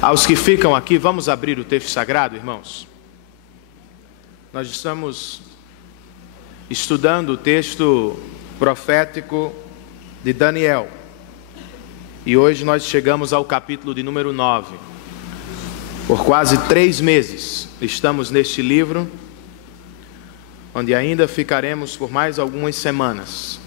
Aos que ficam aqui, vamos abrir o texto sagrado, irmãos. Nós estamos estudando o texto profético de Daniel. E hoje nós chegamos ao capítulo de número 9. Por quase 3 meses estamos neste livro, onde ainda ficaremos por mais algumas semanas.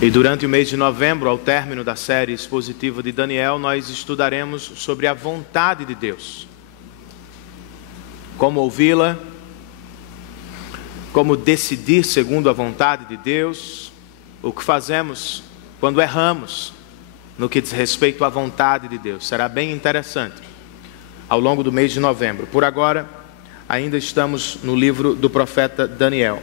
E durante o mês de novembro, ao término da série expositiva de Daniel, nós estudaremos sobre a vontade de Deus. Como ouvi-la, como decidir segundo a vontade de Deus, o que fazemos quando erramos no que diz respeito à vontade de Deus. Será bem interessante ao longo do mês de novembro. Por agora, ainda estamos no livro do profeta Daniel.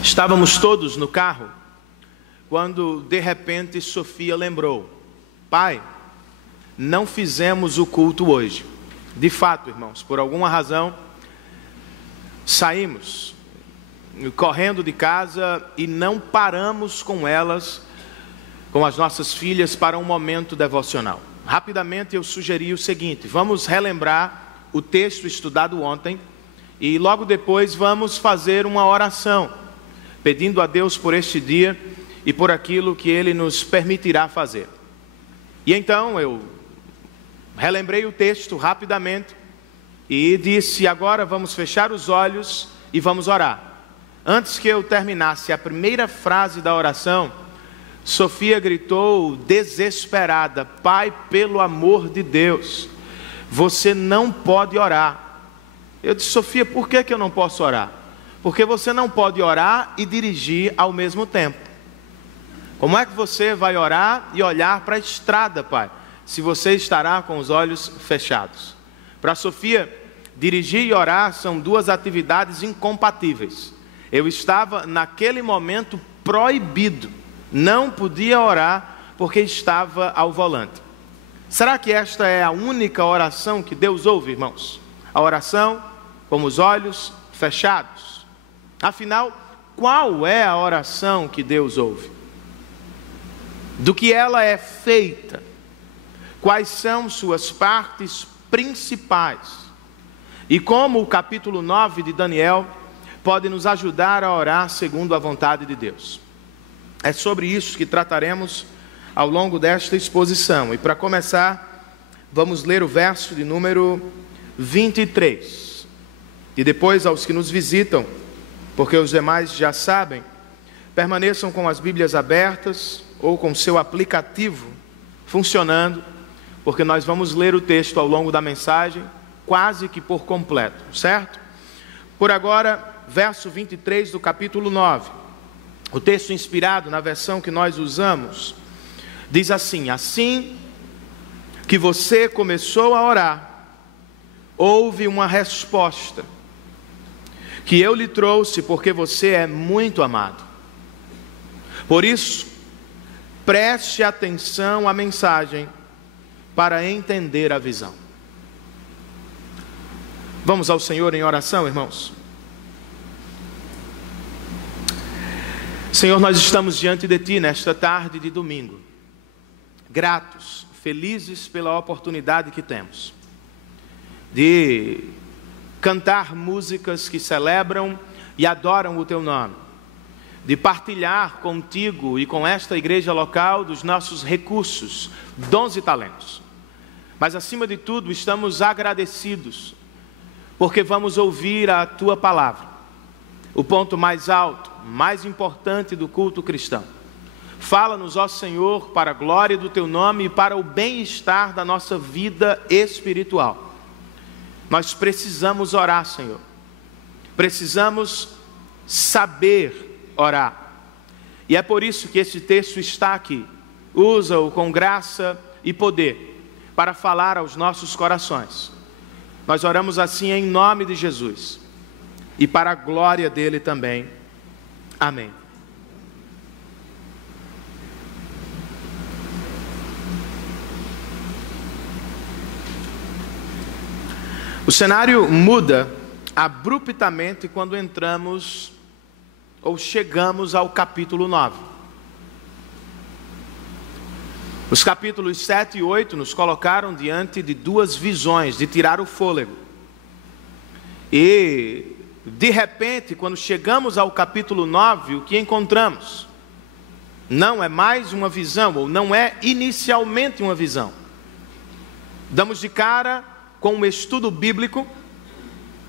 Estávamos todos no carro, quando de repente Sofia lembrou: pai, não fizemos o culto hoje. De fato, irmãos, por alguma razão, saímos correndo de casa e não paramos com elas, com as nossas filhas, para um momento devocional. Rapidamente eu sugeri o seguinte: vamos relembrar o texto estudado ontem e logo depois vamos fazer uma oração, pedindo a Deus por este dia e por aquilo que Ele nos permitirá fazer. E então eu relembrei o texto rapidamente e disse: agora vamos fechar os olhos e vamos orar. Antes que eu terminasse a primeira frase da oração, Sofia gritou desesperada: pai, pelo amor de Deus, você não pode orar. Eu disse: Sofia, por que eu não posso orar? Porque você não pode orar e dirigir ao mesmo tempo. Como é que você vai orar e olhar para a estrada, pai, se você estará com os olhos fechados? Para Sofia, dirigir e orar são 2 atividades incompatíveis. Eu estava naquele momento proibido, não podia orar porque estava ao volante. Será que esta é a única oração que Deus ouve, irmãos? A oração com os olhos fechados. Afinal, qual é a oração que Deus ouve? Do que ela é feita? Quais são suas partes principais? E como o capítulo 9 de Daniel pode nos ajudar a orar segundo a vontade de Deus? É sobre isso que trataremos ao longo desta exposição. E para começar, vamos ler o verso de número 23. E depois, aos que nos visitam, porque os demais já sabem, permaneçam com as Bíblias abertas ou com seu aplicativo funcionando, porque nós vamos ler o texto ao longo da mensagem, quase que por completo, certo? Por agora, verso 23 do capítulo 9, o texto inspirado na versão que nós usamos, diz assim: assim que você começou a orar, houve uma resposta que eu lhe trouxe, porque você é muito amado. Por isso, preste atenção à mensagem para entender a visão. Vamos ao Senhor em oração, irmãos. Senhor, nós estamos diante de Ti nesta tarde de domingo, gratos, felizes pela oportunidade que temos de cantar músicas que celebram e adoram o Teu nome, de partilhar contigo e com esta igreja local dos nossos recursos, dons e talentos. Mas acima de tudo estamos agradecidos, porque vamos ouvir a Tua palavra, o ponto mais alto, mais importante do culto cristão. Fala-nos, ó Senhor, para a glória do Teu nome e para o bem-estar da nossa vida espiritual. Nós precisamos orar, Senhor. Precisamos saber orar. E é por isso que esse texto está aqui. Usa-o com graça e poder para falar aos nossos corações. Nós oramos assim em nome de Jesus e para a glória dele também. Amém. O cenário muda abruptamente quando entramos ou chegamos ao capítulo 9. Os capítulos 7 e 8 nos colocaram diante de duas visões, de tirar o fôlego. E, de repente, quando chegamos ao capítulo 9, o que encontramos? Não é mais uma visão, ou não é inicialmente uma visão. Damos de cara com um estudo bíblico,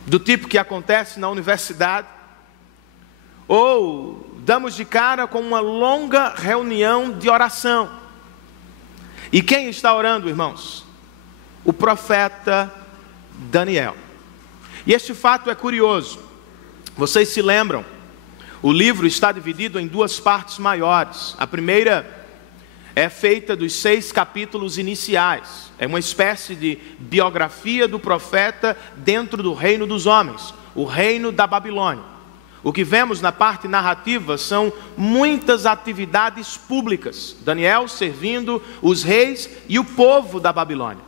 do tipo que acontece na universidade, ou damos de cara com uma longa reunião de oração. E quem está orando, irmãos? O profeta Daniel. E este fato é curioso. Vocês se lembram? O livro está dividido em duas partes maiores. A primeira é feita dos 6 capítulos iniciais. É uma espécie de biografia do profeta dentro do reino dos homens, o reino da Babilônia. O que vemos na parte narrativa são muitas atividades públicas. Daniel servindo os reis e o povo da Babilônia.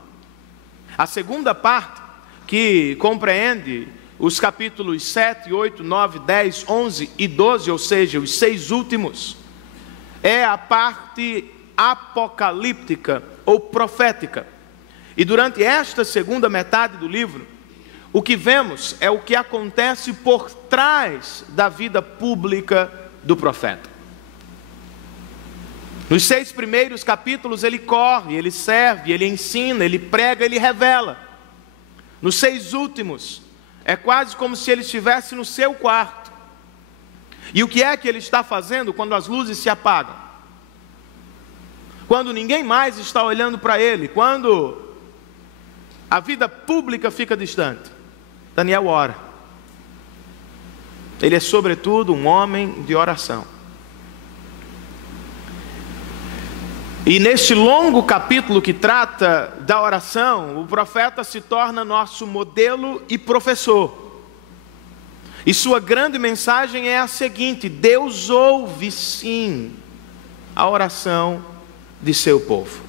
A segunda parte, que compreende os capítulos 7, 8, 9, 10, 11 e 12, ou seja, os 6 últimos, é a parte apocalíptica ou profética. E durante esta segunda metade do livro, o que vemos é o que acontece por trás da vida pública do profeta. Nos 6 primeiros capítulos ele corre, ele serve, ele ensina, ele prega, ele revela. Nos 6 últimos, é quase como se ele estivesse no seu quarto. E o que é que ele está fazendo quando as luzes se apagam? Quando ninguém mais está olhando para ele, quando a vida pública fica distante, Daniel ora. Ele é sobretudo um homem de oração. E neste longo capítulo que trata da oração, o profeta se torna nosso modelo e professor. E sua grande mensagem é a seguinte: Deus ouve sim a oração de seu povo.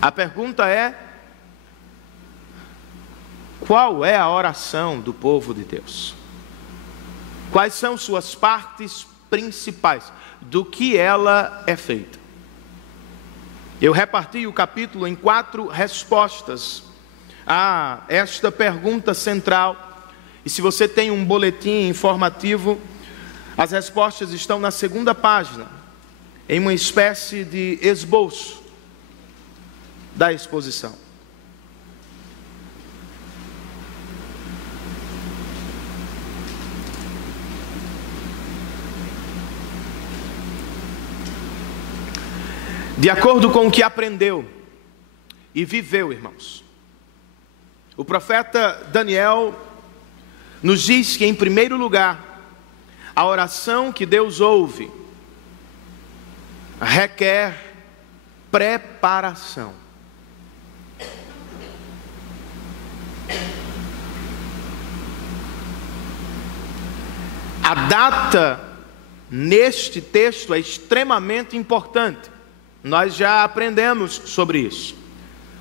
A pergunta é: qual é a oração do povo de Deus? Quais são suas partes principais? Do que ela é feita? Eu reparti o capítulo em 4 respostas a esta pergunta central. E se você tem um boletim informativo, as respostas estão na segunda página, em uma espécie de esboço da exposição. De acordo com o que aprendeu e viveu, irmãos, o profeta Daniel nos diz que, em primeiro lugar, a oração que Deus ouve requer preparação. A data neste texto é extremamente importante. Nós já aprendemos sobre isso.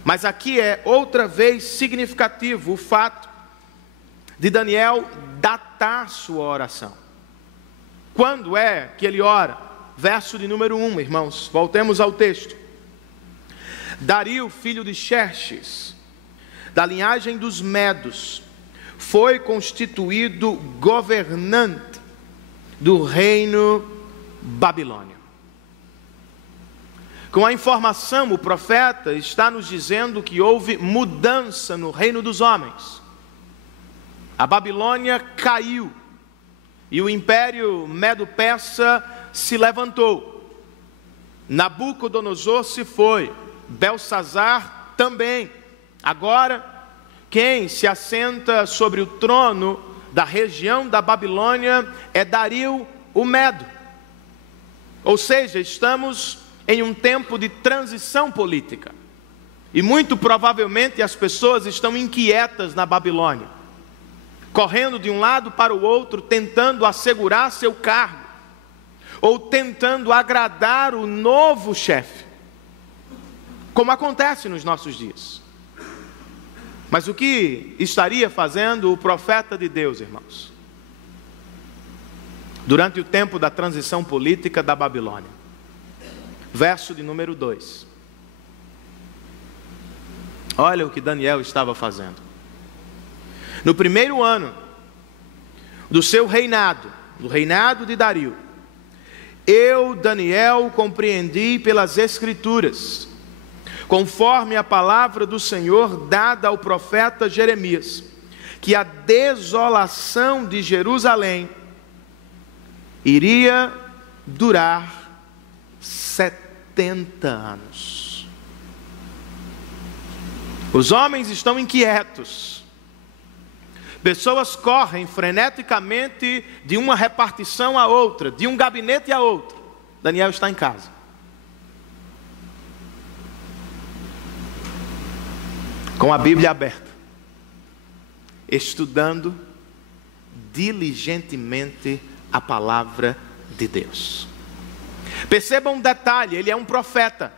Mas aqui é outra vez significativo o fato de Daniel datar sua oração. Quando é que ele ora? Verso de número 1, irmãos. Voltemos ao texto. Dario, filho de Xerxes, da linhagem dos Medos, foi constituído governante do reino babilônio. Com a informação, o profeta está nos dizendo que houve mudança no reino dos homens. A Babilônia caiu e o império Medo-Persa se levantou. Nabucodonosor se foi, Belsazar também. Agora, quem se assenta sobre o trono da região da Babilônia é Dario o Medo. Ou seja, estamos em um tempo de transição política. E muito provavelmente as pessoas estão inquietas na Babilônia, correndo de um lado para o outro, tentando assegurar seu cargo, ou tentando agradar o novo chefe, como acontece nos nossos dias. Mas o que estaria fazendo o profeta de Deus, irmãos? Durante o tempo da transição política da Babilônia. Verso de número 2. Olha o que Daniel estava fazendo. No primeiro ano do seu reinado, do reinado de Dario, eu, Daniel, compreendi pelas Escrituras, conforme a palavra do Senhor dada ao profeta Jeremias, que a desolação de Jerusalém iria durar 70 anos. Os homens estão inquietos. Pessoas correm freneticamente de uma repartição a outra, de um gabinete a outro. Daniel está em casa. Com a Bíblia aberta, estudando diligentemente a palavra de Deus. Percebam um detalhe, ele é um profeta.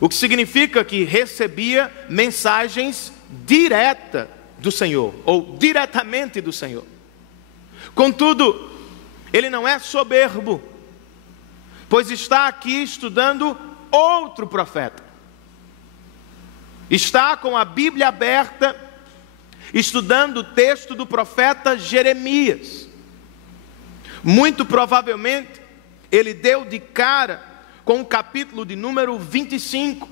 O que significa que recebia mensagens diretas do Senhor, ou diretamente do Senhor. Contudo, ele não é soberbo, pois está aqui estudando outro profeta. Está com a Bíblia aberta, estudando o texto do profeta Jeremias. Muito provavelmente, ele deu de cara com o capítulo de número 25,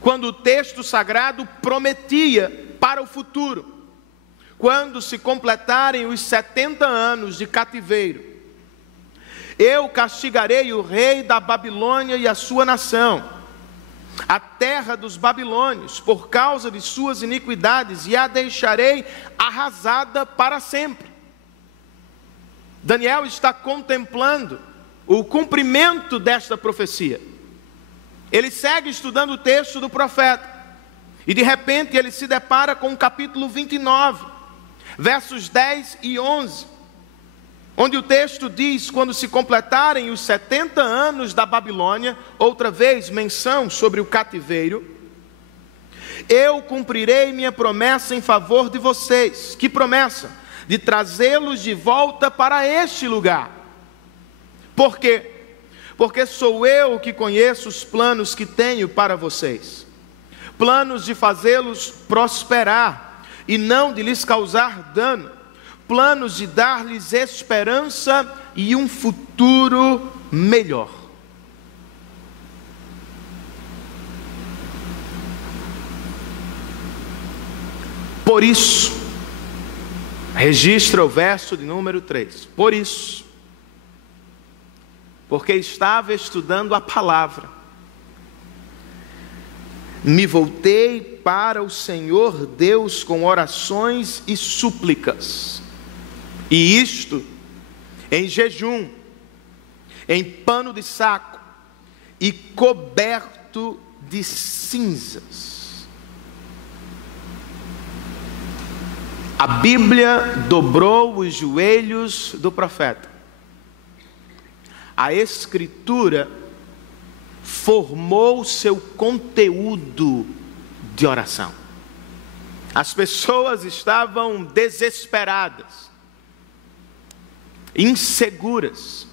quando o texto sagrado prometia para o futuro, quando se completarem os 70 anos de cativeiro, eu castigarei o rei da Babilônia e a sua nação, a terra dos babilônios, por causa de suas iniquidades, e a deixarei arrasada para sempre. Daniel está contemplando o cumprimento desta profecia. Ele segue estudando o texto do profeta, e de repente ele se depara com o capítulo 29, versos 10 e 11, onde o texto diz: quando se completarem os 70 anos da Babilônia, outra vez menção sobre o cativeiro, eu cumprirei minha promessa em favor de vocês. Que promessa? De trazê-los de volta para este lugar. Por quê? Porque sou eu que conheço os planos que tenho para vocês, planos de fazê-los prosperar e não de lhes causar dano, planos de dar-lhes esperança e um futuro melhor. Por isso, registra o verso de número 3. Por isso, porque estava estudando a palavra, me voltei para o Senhor Deus com orações e súplicas, e isto em jejum, em pano de saco e coberto de cinzas. A Bíblia dobrou os joelhos do profeta. A Escritura formou seu conteúdo de oração. As pessoas estavam desesperadas, inseguras,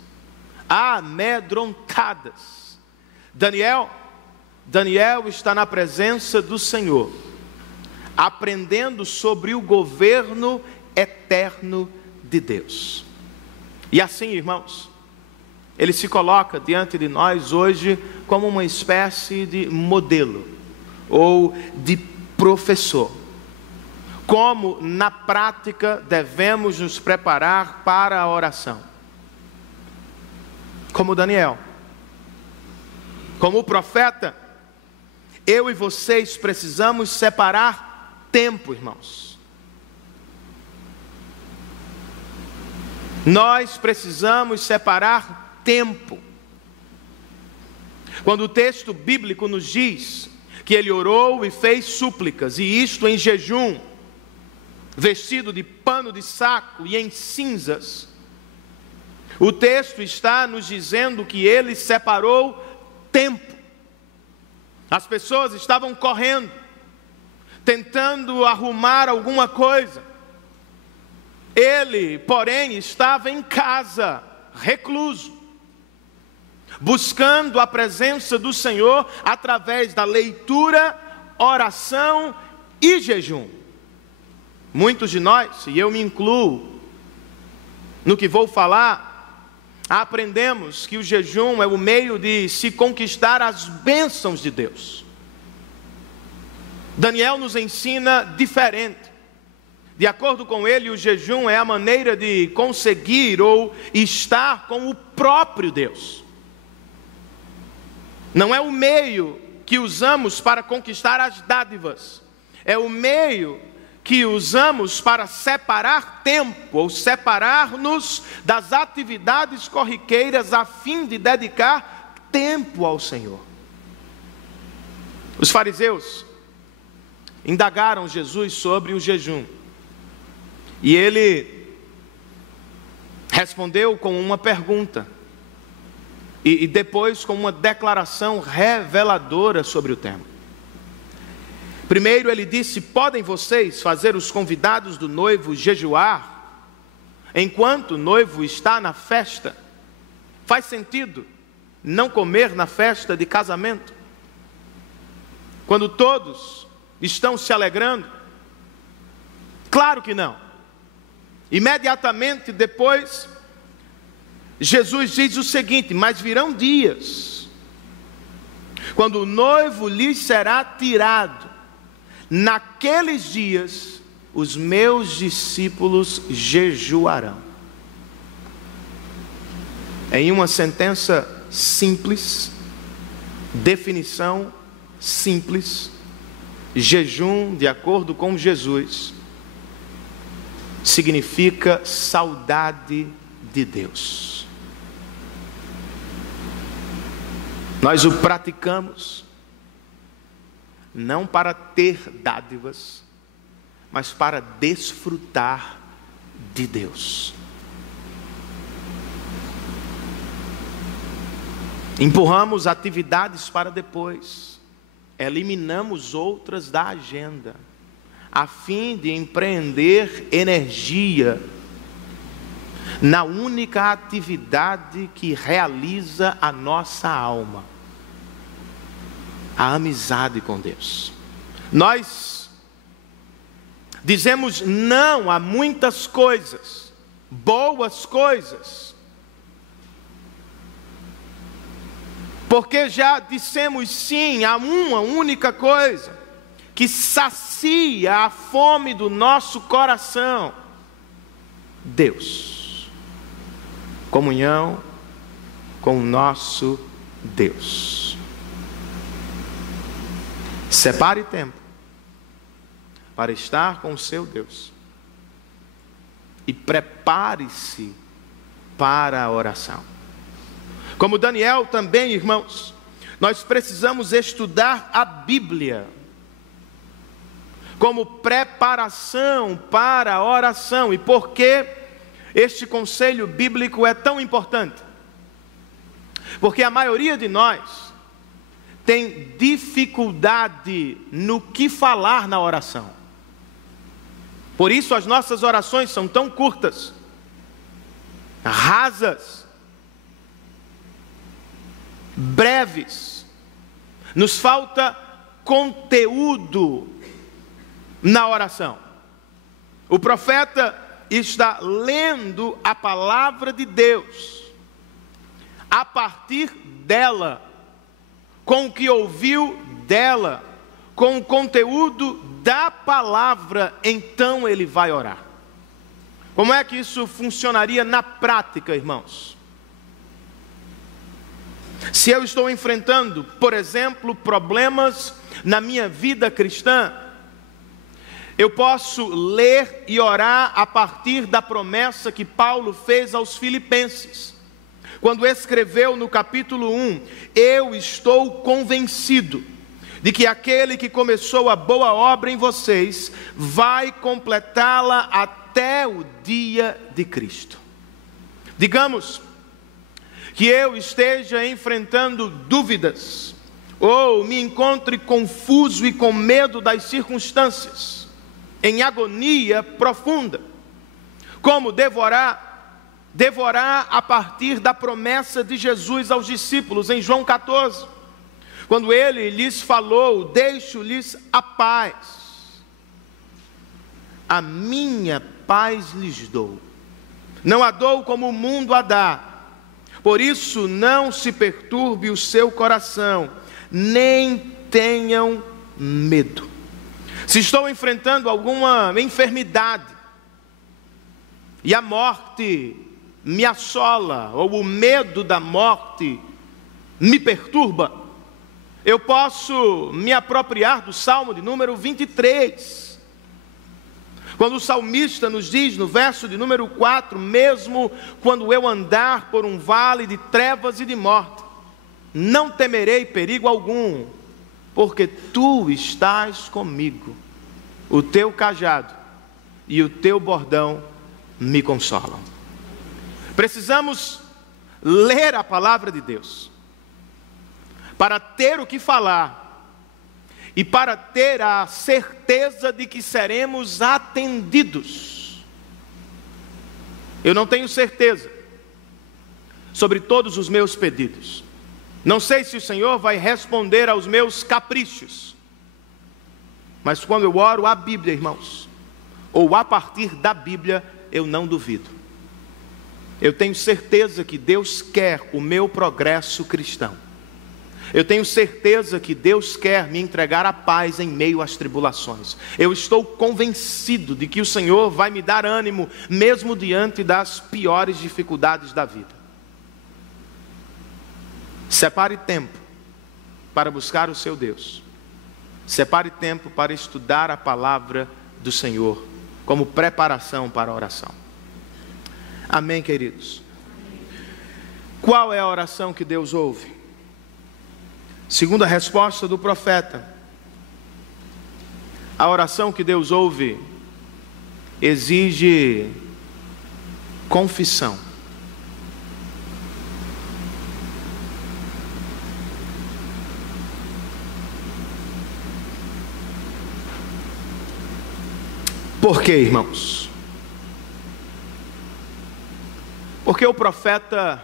amedrontadas. Daniel está na presença do Senhor, aprendendo sobre o governo eterno de Deus. E assim, irmãos, ele se coloca diante de nós hoje como uma espécie de modelo ou de professor. Como na prática devemos nos preparar para a oração. Como Daniel, como o profeta, eu e vocês precisamos separar tempo, irmãos. Nós precisamos separar tempo. Quando o texto bíblico nos diz que ele orou e fez súplicas, e isto em jejum, vestido de pano de saco e em cinzas, o texto está nos dizendo que ele separou tempo. As pessoas estavam correndo, tentando arrumar alguma coisa. Ele, porém, estava em casa, recluso, buscando a presença do Senhor através da leitura, oração e jejum. Muitos de nós, e eu me incluo no que vou falar, aprendemos que o jejum é o meio de se conquistar as bênçãos de Deus. Daniel nos ensina diferente. De acordo com ele, o jejum é a maneira de conseguir ou estar com o próprio Deus. Não é o meio que usamos para conquistar as dádivas. É o meio que usamos para separar tempo ou separar-nos das atividades corriqueiras a fim de dedicar tempo ao Senhor. Os fariseus indagaram Jesus sobre o jejum. E ele respondeu com uma pergunta e depois com uma declaração reveladora sobre o tema. Primeiro ele disse: podem vocês fazer os convidados do noivo jejuar enquanto o noivo está na festa? Faz sentido não comer na festa de casamento, quando todos estão se alegrando? Claro que não. Imediatamente depois, Jesus diz o seguinte: mas virão dias, quando o noivo lhes será tirado. Naqueles dias, os meus discípulos jejuarão. Em uma sentença simples, definição simples, jejum, de acordo com Jesus, significa saudade de Deus. Nós o praticamos não para ter dádivas, mas para desfrutar de Deus. Empurramos atividades para depois, eliminamos outras da agenda, a fim de empreender energia na única atividade que realiza a nossa alma: a amizade com Deus. Nós dizemos não a muitas coisas, boas coisas, porque já dissemos sim a uma única coisa que sacia a fome do nosso coração: Deus. Comunhão com o nosso Deus. Separe tempo para estar com o seu Deus e prepare-se para a oração. Como Daniel também, irmãos, nós precisamos estudar a Bíblia como preparação para a oração. E por que este conselho bíblico é tão importante? Porque a maioria de nós tem dificuldade no que falar na oração. Por isso as nossas orações são tão curtas, rasas, breves. Nos falta conteúdo na oração. O profeta está lendo a palavra de Deus. A partir dela, com o que ouviu dela, com o conteúdo da palavra, então ele vai orar. Como é que isso funcionaria na prática, irmãos? Se eu estou enfrentando, por exemplo, problemas na minha vida cristã, eu posso ler e orar a partir da promessa que Paulo fez aos Filipenses, quando escreveu no capítulo 1: eu estou convencido de que aquele que começou a boa obra em vocês vai completá-la até o dia de Cristo. Digamos que eu esteja enfrentando dúvidas, ou me encontre confuso e com medo das circunstâncias, em agonia profunda, como devorar a partir da promessa de Jesus aos discípulos em João 14, quando ele lhes falou: deixo-lhes a paz, a minha paz lhes dou, não a dou como o mundo a dá. Por isso não se perturbe o seu coração, nem tenham medo. Se estou enfrentando alguma enfermidade e a morte me assola, ou o medo da morte me perturba, eu posso me apropriar do Salmo de número 23, quando o salmista nos diz no verso de número 4: mesmo quando eu andar por um vale de trevas e de morte, não temerei perigo algum, porque tu estás comigo, o teu cajado e o teu bordão me consolam. Precisamos ler a palavra de Deus para ter o que falar e para ter a certeza de que seremos atendidos. Eu não tenho certeza sobre todos os meus pedidos. Não sei se o Senhor vai responder aos meus caprichos. Mas quando eu oro a Bíblia, irmãos, ou a partir da Bíblia, eu não duvido. Eu tenho certeza que Deus quer o meu progresso cristão. Eu tenho certeza que Deus quer me entregar a paz em meio às tribulações. Eu estou convencido de que o Senhor vai me dar ânimo, mesmo diante das piores dificuldades da vida. Separe tempo para buscar o seu Deus. Separe tempo para estudar a palavra do Senhor, como preparação para a oração. Amém, queridos? Qual é a oração que Deus ouve? Segundo a resposta do profeta, a oração que Deus ouve exige confissão. Por quê, irmãos? Porque o profeta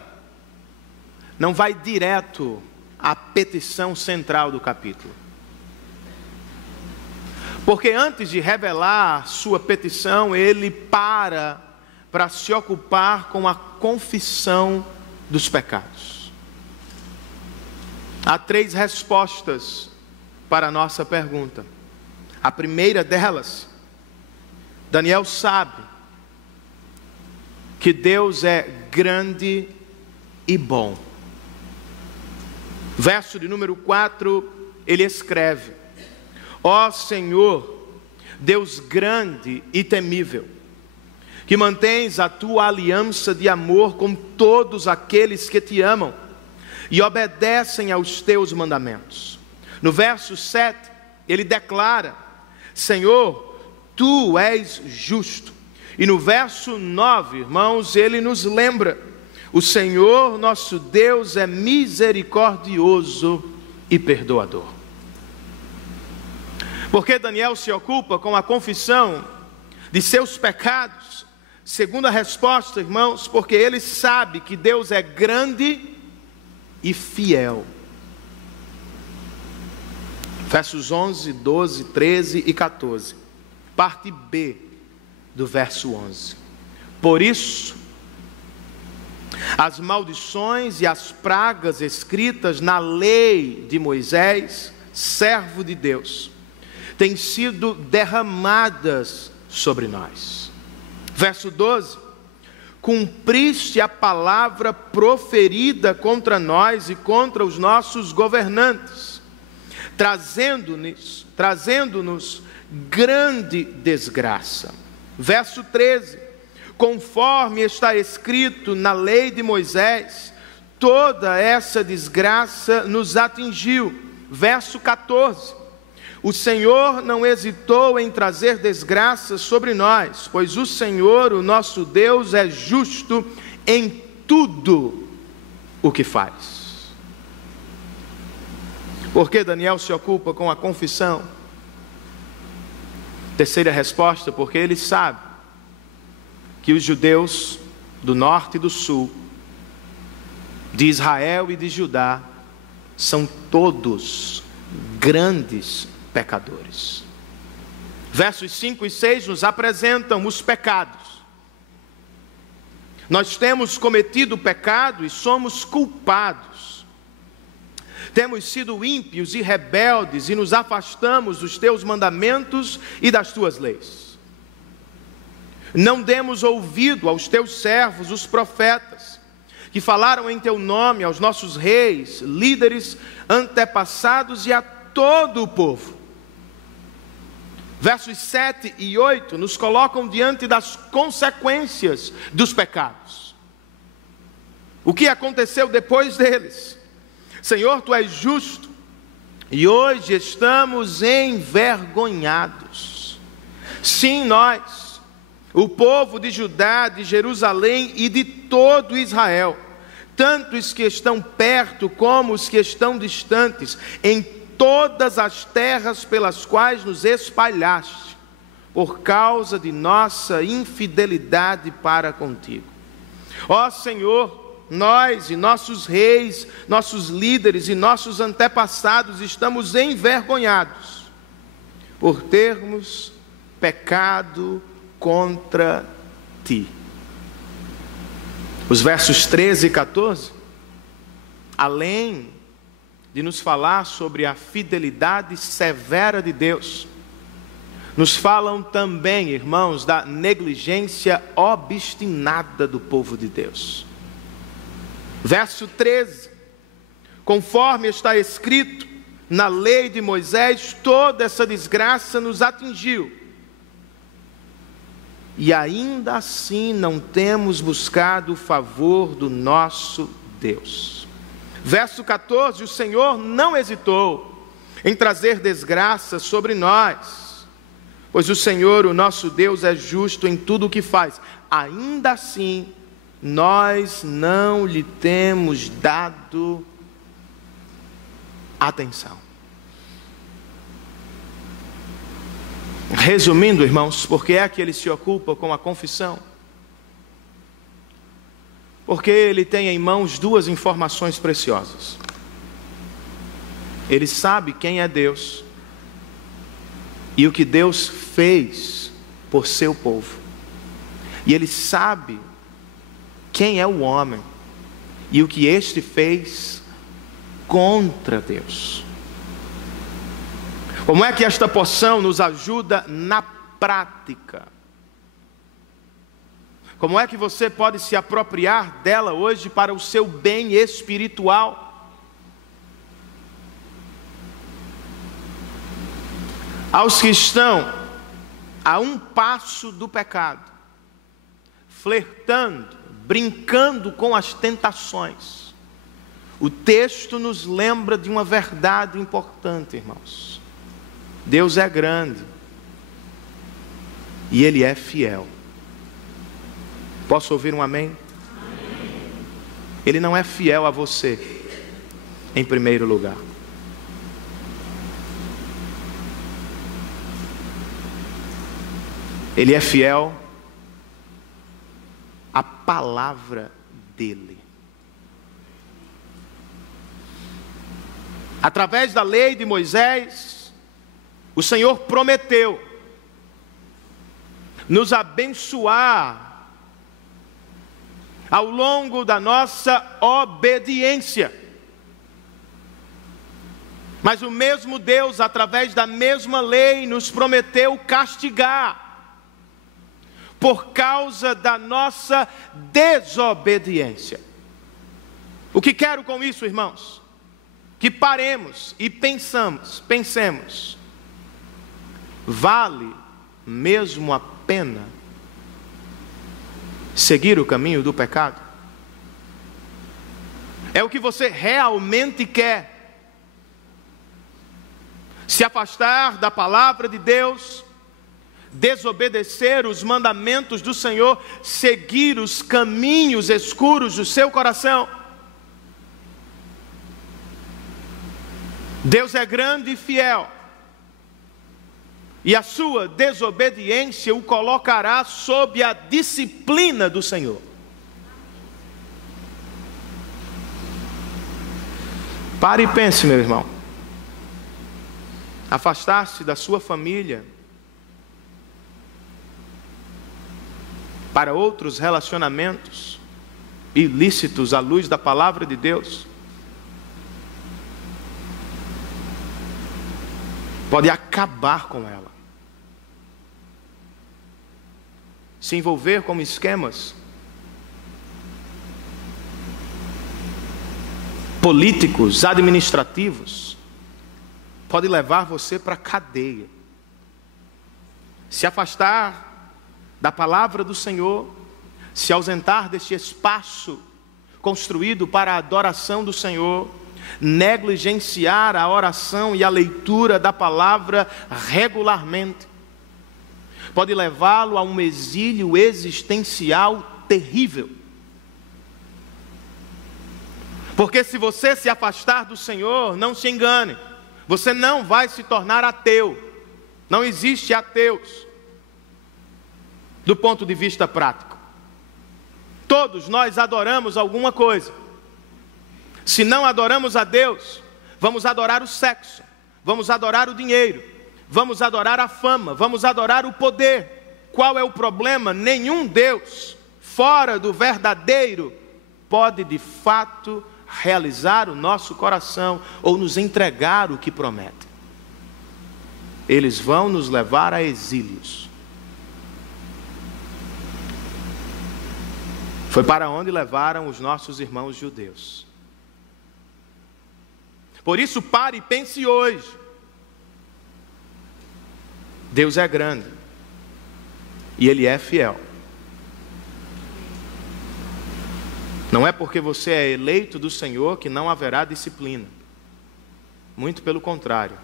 não vai direto à petição central do capítulo. Porque antes de revelar sua petição, ele para se ocupar com a confissão dos pecados. Há 3 respostas para a nossa pergunta. A primeira delas: Daniel sabe que Deus é grande e bom. Verso de número 4, ele escreve: ó Senhor, Deus grande e temível, que mantens a tua aliança de amor com todos aqueles que te amam e obedecem aos teus mandamentos. No verso 7, ele declara: Senhor, tu és justo. E no verso 9, irmãos, ele nos lembra: o Senhor nosso Deus é misericordioso e perdoador. Porque Daniel se ocupa com a confissão de seus pecados? Segunda resposta, irmãos, porque ele sabe que Deus é grande e fiel. Versos 11, 12, 13 e 14. Parte B do verso 11. Por isso, as maldições e as pragas escritas na lei de Moisés, servo de Deus, têm sido derramadas sobre nós. Verso 12: cumpriste a palavra proferida contra nós e contra os nossos governantes, trazendo-nos grande desgraça. Verso 13: conforme está escrito na lei de Moisés, toda essa desgraça nos atingiu. Verso 14: o Senhor não hesitou em trazer desgraça sobre nós, pois o Senhor, o nosso Deus, é justo em tudo o que faz. Por que Daniel se ocupa com a confissão? Terceira resposta, porque ele sabe que os judeus do norte e do sul, de Israel e de Judá, são todos grandes pecadores. Versos 5 e 6 nos apresentam os pecados. Nós temos cometido pecado e somos culpados. Temos sido ímpios e rebeldes e nos afastamos dos teus mandamentos e das tuas leis. Não demos ouvido aos teus servos, os profetas, que falaram em teu nome aos nossos reis, líderes, antepassados e a todo o povo. Versos 7 e 8 nos colocam diante das consequências dos pecados. O que aconteceu depois deles? Senhor, tu és justo, e hoje estamos envergonhados. Sim, nós, o povo de Judá, de Jerusalém e de todo Israel, tanto os que estão perto como os que estão distantes, em todas as terras pelas quais nos espalhaste, por causa de nossa infidelidade para contigo. Ó Senhor, nós e nossos reis, nossos líderes e nossos antepassados estamos envergonhados por termos pecado contra ti. Os versos 13 e 14, além de nos falar sobre a fidelidade severa de Deus, nos falam também, irmãos, da negligência obstinada do povo de Deus. Verso 13, conforme está escrito na lei de Moisés, toda essa desgraça nos atingiu, e ainda assim não temos buscado o favor do nosso Deus. Verso 14, o Senhor não hesitou em trazer desgraça sobre nós, pois o Senhor, o nosso Deus, é justo em tudo o que faz. Ainda assim, nós não lhe temos dado atenção. Resumindo, irmãos, por que é que ele se ocupa com a confissão? Porque ele tem em mãos duas informações preciosas. Ele sabe quem é Deus e o que Deus fez por seu povo. E ele sabe quem é o homem e o que este fez contra Deus. Como é que esta porção nos ajuda na prática? Como é que você pode se apropriar dela hoje para o seu bem espiritual? Aos que estão a um passo do pecado, flertando, brincando com as tentações, o texto nos lembra de uma verdade importante, irmãos. Deus é grande e Ele é fiel. Posso ouvir um amém? Amém. Ele não é fiel a você, em primeiro lugar. Ele é fiel à palavra dele. Através da lei de Moisés, o Senhor prometeu nos abençoar ao longo da nossa obediência. Mas o mesmo Deus, através da mesma lei, nos prometeu castigar por causa da nossa desobediência. O que quero com isso, irmãos? Que paremos e pensemos, vale mesmo a pena seguir o caminho do pecado? É o que você realmente quer? Se afastar da palavra de Deus, desobedecer os mandamentos do Senhor, seguir os caminhos escuros do seu coração? Deus é grande e fiel, e a sua desobediência o colocará sob a disciplina do Senhor. Pare e pense, meu irmão. Afastar-se da sua família para outros relacionamentos ilícitos à luz da palavra de Deus pode acabar com ela. Se envolver com esquemas políticos, administrativos, pode levar você para a cadeia. Se afastar da palavra do Senhor, se ausentar deste espaço construído para a adoração do Senhor, negligenciar a oração e a leitura da palavra regularmente, pode levá-lo a um exílio existencial terrível. Porque se você se afastar do Senhor, não se engane, você não vai se tornar ateu. Não existe ateus do ponto de vista prático. Todos nós adoramos alguma coisa. Se não adoramos a Deus, vamos adorar o sexo, vamos adorar o dinheiro, vamos adorar a fama, vamos adorar o poder. Qual é o problema? Nenhum Deus fora do verdadeiro pode de fato realizar o nosso coração ou nos entregar o que promete. Eles vão nos levar a exílios. Foi para onde levaram os nossos irmãos judeus. Por isso, pare e pense hoje. Deus é grande e Ele é fiel. Não é porque você é eleito do Senhor que não haverá disciplina. Muito pelo contrário.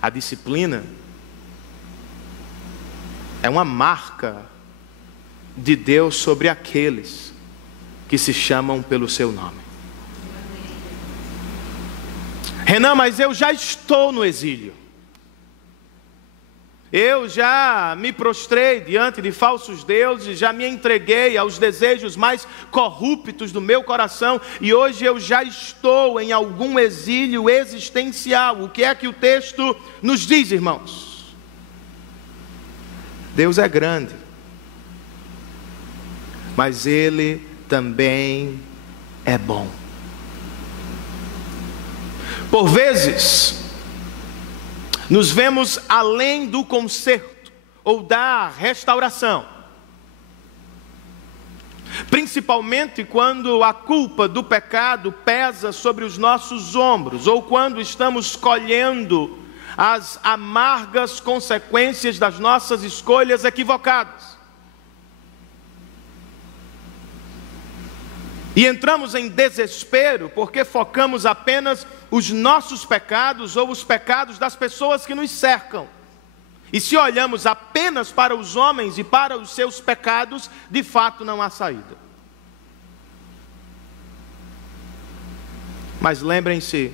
A disciplina é uma marca de Deus sobre aqueles que se chamam pelo seu nome. Renan, mas eu já estou no exílio. Eu já me prostrei diante de falsos deuses, já me entreguei aos desejos mais corruptos do meu coração e hoje eu já estou em algum exílio existencial. O que é que o texto nos diz, irmãos? Deus é grande, mas Ele também é bom. Por vezes, nos vemos além do conserto ou da restauração. Principalmente quando a culpa do pecado pesa sobre os nossos ombros, ou quando estamos colhendo as amargas consequências das nossas escolhas equivocadas. E entramos em desespero porque focamos apenas os nossos pecados ou os pecados das pessoas que nos cercam. E se olhamos apenas para os homens e para os seus pecados, de fato não há saída. Mas lembrem-se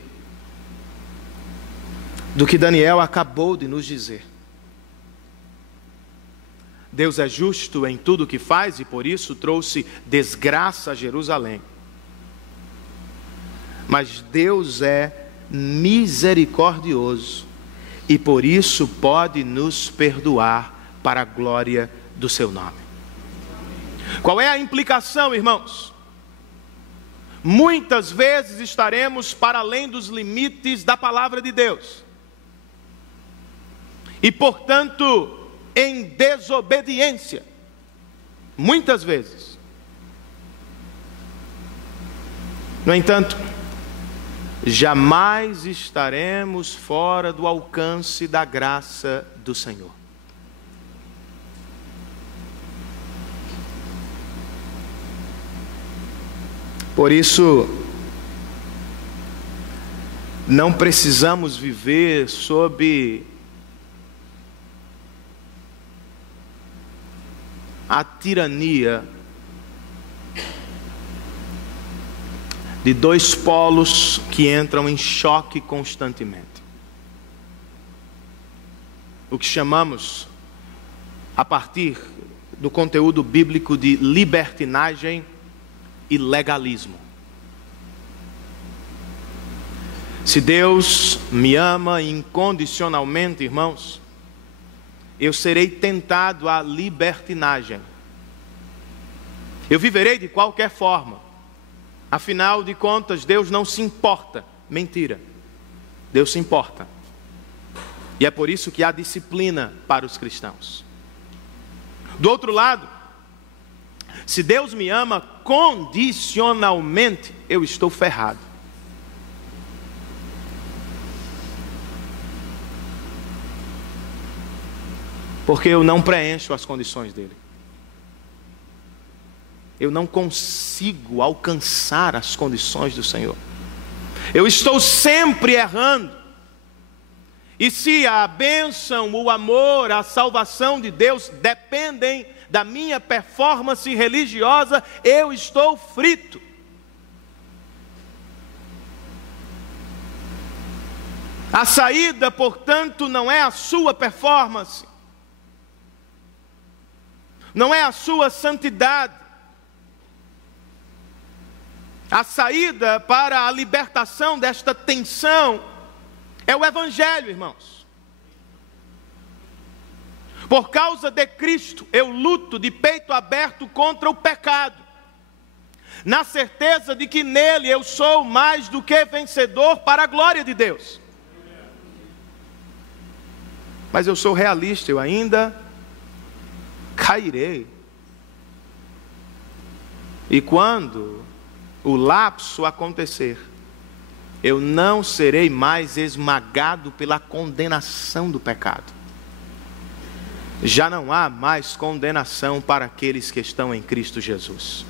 do que Daniel acabou de nos dizer. Deus é justo em tudo o que faz e por isso trouxe desgraça a Jerusalém. Mas Deus é misericordioso e por isso pode nos perdoar para a glória do seu nome. Qual é a implicação, irmãos? Muitas vezes estaremos para além dos limites da palavra de Deus. E portanto, em desobediência, muitas vezes. No entanto, jamais estaremos fora do alcance da graça do Senhor. Por isso, não precisamos viver sob a tirania de dois polos que entram em choque constantemente. O que chamamos, a partir do conteúdo bíblico, de libertinagem e legalismo. Se Deus me ama incondicionalmente, irmãos, eu serei tentado à libertinagem. Eu viverei de qualquer forma. Afinal de contas, Deus não se importa. Mentira. Deus se importa. E é por isso que há disciplina para os cristãos. Do outro lado, se Deus me ama condicionalmente, eu estou ferrado. Porque eu não preencho as condições dele. Eu não consigo alcançar as condições do Senhor. Eu estou sempre errando. E se a bênção, o amor, a salvação de Deus dependem da minha performance religiosa, eu estou frito. A saída, portanto, não é a sua performance, não é a sua santidade. A saída para a libertação desta tensão é o Evangelho, irmãos. Por causa de Cristo, eu luto de peito aberto contra o pecado, na certeza de que nele eu sou mais do que vencedor para a glória de Deus. Mas eu sou realista, eu ainda cairei. E quando o lapso acontecer, eu não serei mais esmagado pela condenação do pecado. Já não há mais condenação para aqueles que estão em Cristo Jesus.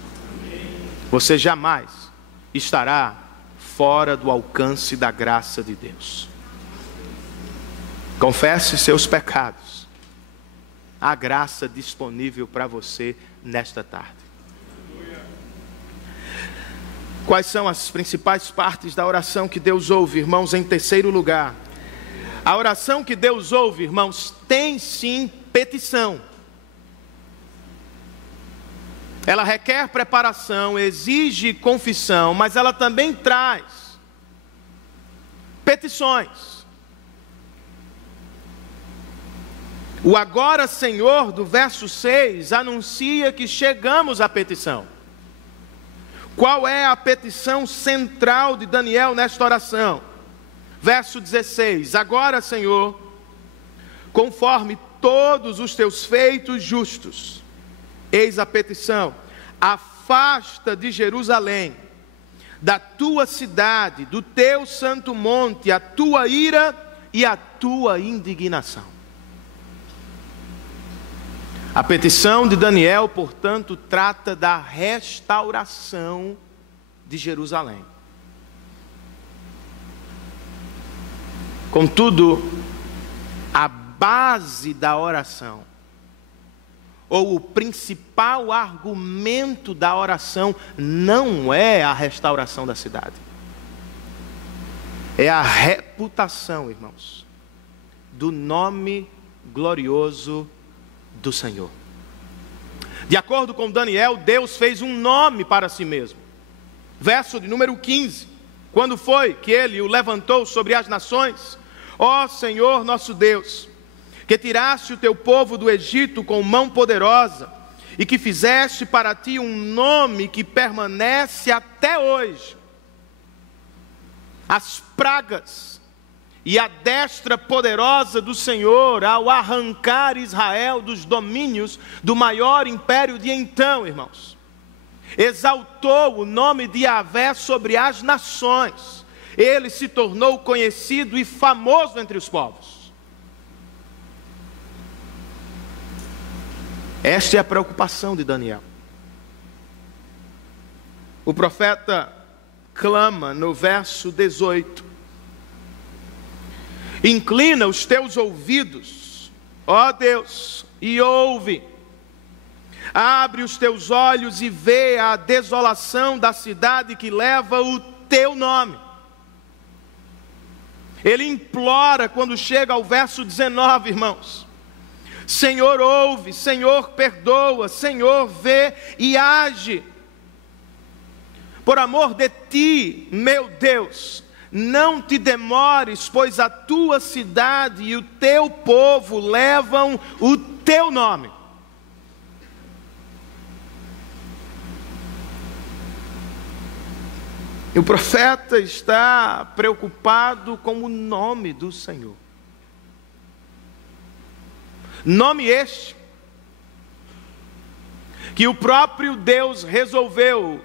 Você jamais estará fora do alcance da graça de Deus. Confesse seus pecados. Há graça disponível para você nesta tarde. Quais são as principais partes da oração que Deus ouve, irmãos? Em terceiro lugar, a oração que Deus ouve, irmãos, tem sim petição. Ela requer preparação, exige confissão, mas ela também traz petições. O agora, Senhor, do verso 6, anuncia que chegamos à petição. Qual é a petição central de Daniel nesta oração? Verso 16: agora, Senhor, conforme todos os teus feitos justos, eis a petição, afasta de Jerusalém, da tua cidade, do teu santo monte, a tua ira e a tua indignação. A petição de Daniel, portanto, trata da restauração de Jerusalém. Contudo, a base da oração, ou o principal argumento da oração, não é a restauração da cidade. É a reputação, irmãos, do nome glorioso do Senhor. De acordo com Daniel, Deus fez um nome para si mesmo. Verso de número 15: quando foi que ele o levantou sobre as nações? Ó Senhor nosso Deus, que tiraste o teu povo do Egito com mão poderosa, e que fizeste para ti um nome que permanece até hoje. As pragas e a destra poderosa do Senhor ao arrancar Israel dos domínios do maior império de então, irmãos, exaltou o nome de Yahvé sobre as nações. Ele se tornou conhecido e famoso entre os povos. Esta é a preocupação de Daniel. O profeta clama no verso 18: inclina os teus ouvidos, ó Deus, e ouve. Abre os teus olhos e vê a desolação da cidade que leva o teu nome. Ele implora quando chega ao verso 19, irmãos. Senhor, ouve, Senhor, perdoa, Senhor, vê e age. Por amor de ti, meu Deus, não te demores, pois a tua cidade e o teu povo levam o teu nome. E o profeta está preocupado com o nome do Senhor. Nome este que o próprio Deus resolveu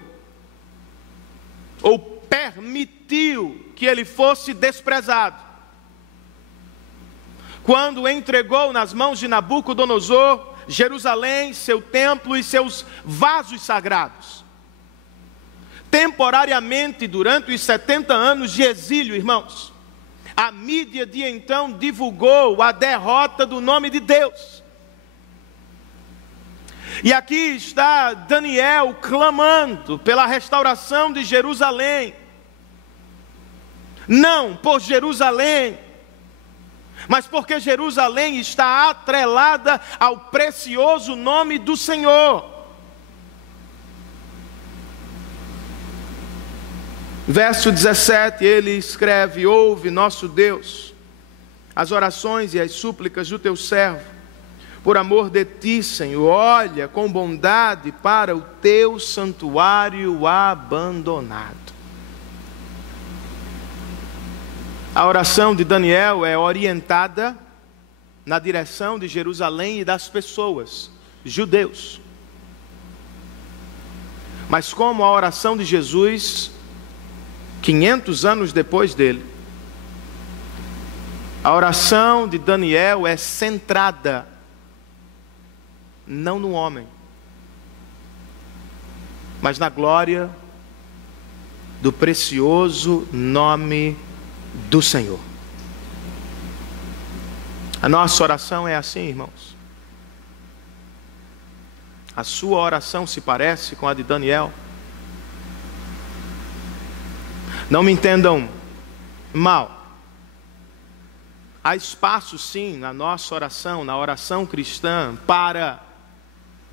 ou permitiu que ele fosse desprezado. Quando entregou nas mãos de Nabucodonosor Jerusalém, seu templo e seus vasos sagrados. Temporariamente, durante os 70 anos de exílio, irmãos, a mídia de então divulgou a derrota do nome de Deus. E aqui está Daniel clamando pela restauração de Jerusalém. Não por Jerusalém, mas porque Jerusalém está atrelada ao precioso nome do Senhor. Verso 17, ele escreve: ouve, nosso Deus, as orações e as súplicas do teu servo, por amor de ti, Senhor, olha com bondade para o teu santuário abandonado. A oração de Daniel é orientada na direção de Jerusalém e das pessoas, judeus. Mas como a oração de Jesus, 500 anos depois dele, a oração de Daniel é centrada não no homem, mas na glória do precioso nome do Senhor. A nossa oração é assim, irmãos. A sua oração se parece com a de Daniel? Não me entendam mal. Há espaço sim na nossa oração, na oração cristã, para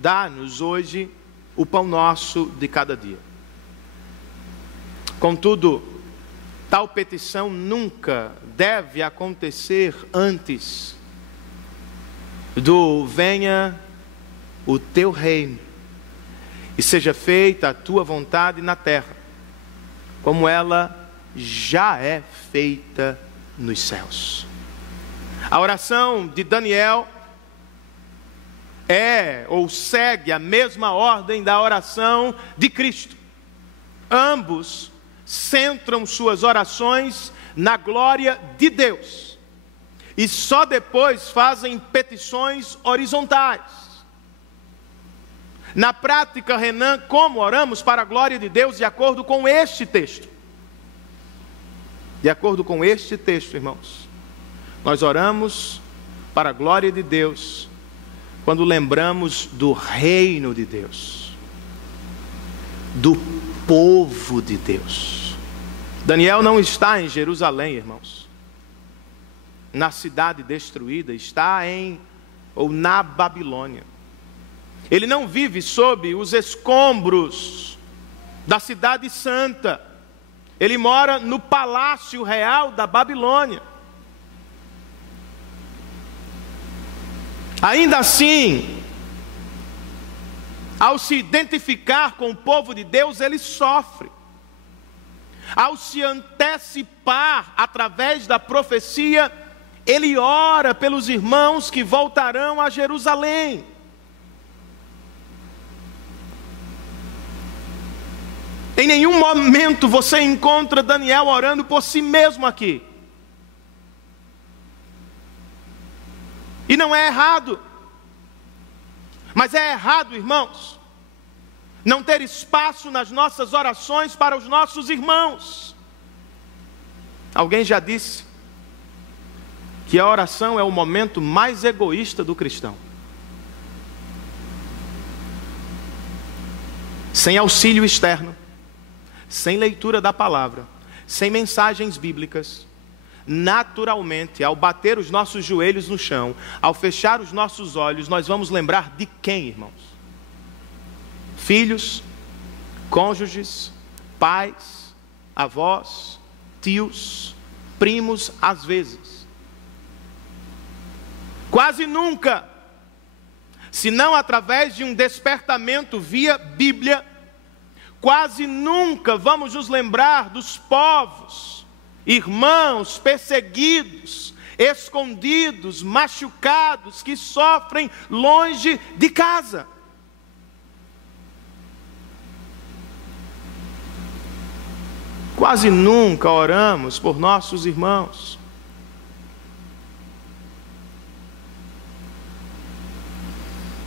dar-nos hoje o pão nosso de cada dia. Contudo, tal petição nunca deve acontecer antes do venha o teu reino e seja feita a tua vontade na terra, como ela já é feita nos céus. A oração de Daniel é ou segue a mesma ordem da oração de Cristo. Ambos centram suas orações na glória de Deus e só depois fazem petições horizontais. Na prática, Renan, como oramos para a glória de Deus de acordo com este texto? De acordo com este texto, irmãos, nós oramos para a glória de Deus quando lembramos do reino de Deus, do povo de Deus. Daniel não está em Jerusalém, irmãos, na cidade destruída, está na Babilônia. Ele não vive sob os escombros da cidade santa. Ele mora no palácio real da Babilônia. Ainda assim, ao se identificar com o povo de Deus, ele sofre. Ao se antecipar através da profecia, ele ora pelos irmãos que voltarão a Jerusalém. Em nenhum momento você encontra Daniel orando por si mesmo aqui. E não é errado. Mas é errado, irmãos, não ter espaço nas nossas orações para os nossos irmãos. Alguém já disse que a oração é o momento mais egoísta do cristão. sem auxílio externo, sem leitura da palavra, sem mensagens bíblicas, naturalmente, ao bater os nossos joelhos no chão, ao fechar os nossos olhos, nós vamos lembrar de quem, irmãos? Filhos, cônjuges, pais, avós, tios, primos, às vezes. Quase nunca, se não através de um despertamento via Bíblia, quase nunca vamos nos lembrar dos povos, irmãos perseguidos, escondidos, machucados, que sofrem longe de casa. Quase nunca oramos por nossos irmãos.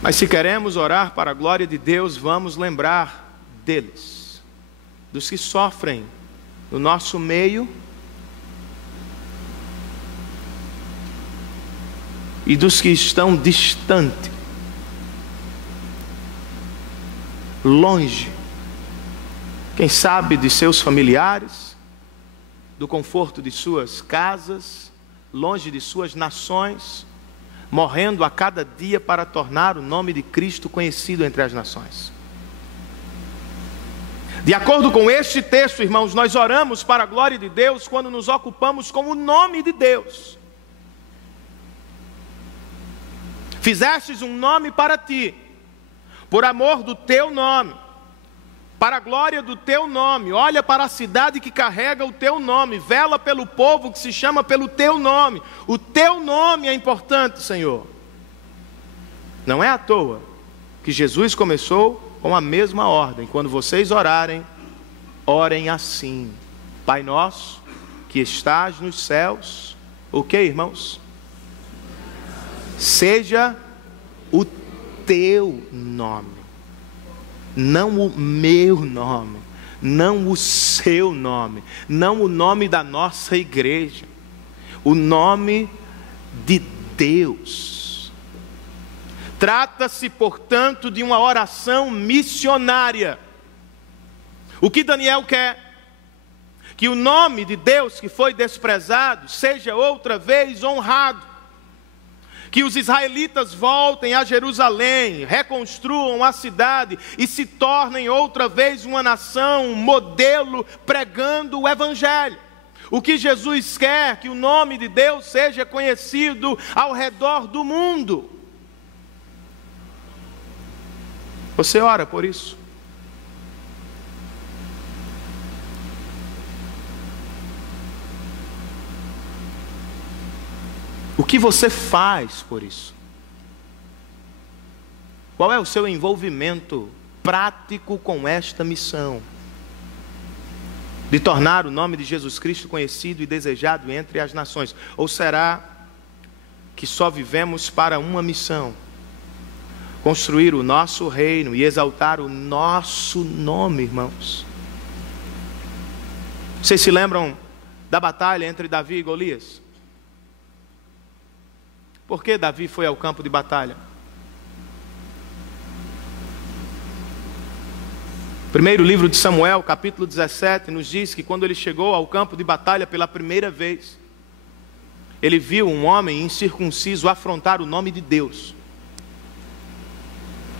Mas se queremos orar para a glória de Deus, vamos lembrar deles, dos que sofrem no nosso meio e dos que estão distantes, longe, quem sabe de seus familiares, do conforto de suas casas, longe de suas nações, morrendo a cada dia para tornar o nome de Cristo conhecido entre as nações. De acordo com este texto, irmãos, nós oramos para a glória de Deus quando nos ocupamos com o nome de Deus. Fizestes um nome para ti, por amor do teu nome, para a glória do teu nome. Olha para a cidade que carrega o teu nome, vela pelo povo que se chama pelo teu nome. O teu nome é importante, Senhor. Não é à toa que Jesus começou com a mesma ordem: quando vocês orarem, orem assim: Pai nosso que estás nos céus. O que, irmãos? Seja o teu nome, não o meu nome, não o seu nome, não o nome da nossa igreja, o nome de Deus. Trata-se, portanto, de uma oração missionária. O que Daniel quer? Que o nome de Deus que foi desprezado seja outra vez honrado. Que os israelitas voltem a Jerusalém, reconstruam a cidade e se tornem outra vez uma nação, um modelo, pregando o Evangelho. O que Jesus quer? Que o nome de Deus seja conhecido ao redor do mundo. Você ora por isso? O que você faz por isso? Qual é o seu envolvimento prático com esta missão? De tornar o nome de Jesus Cristo conhecido e desejado entre as nações? Ou será que só vivemos para uma missão? Construir o nosso reino e exaltar o nosso nome, irmãos. Vocês se lembram da batalha entre Davi e Golias? Por que Davi foi ao campo de batalha? Primeiro livro de Samuel, capítulo 17, nos diz que quando ele chegou ao campo de batalha pela primeira vez, ele viu um homem incircunciso afrontar o nome de Deus.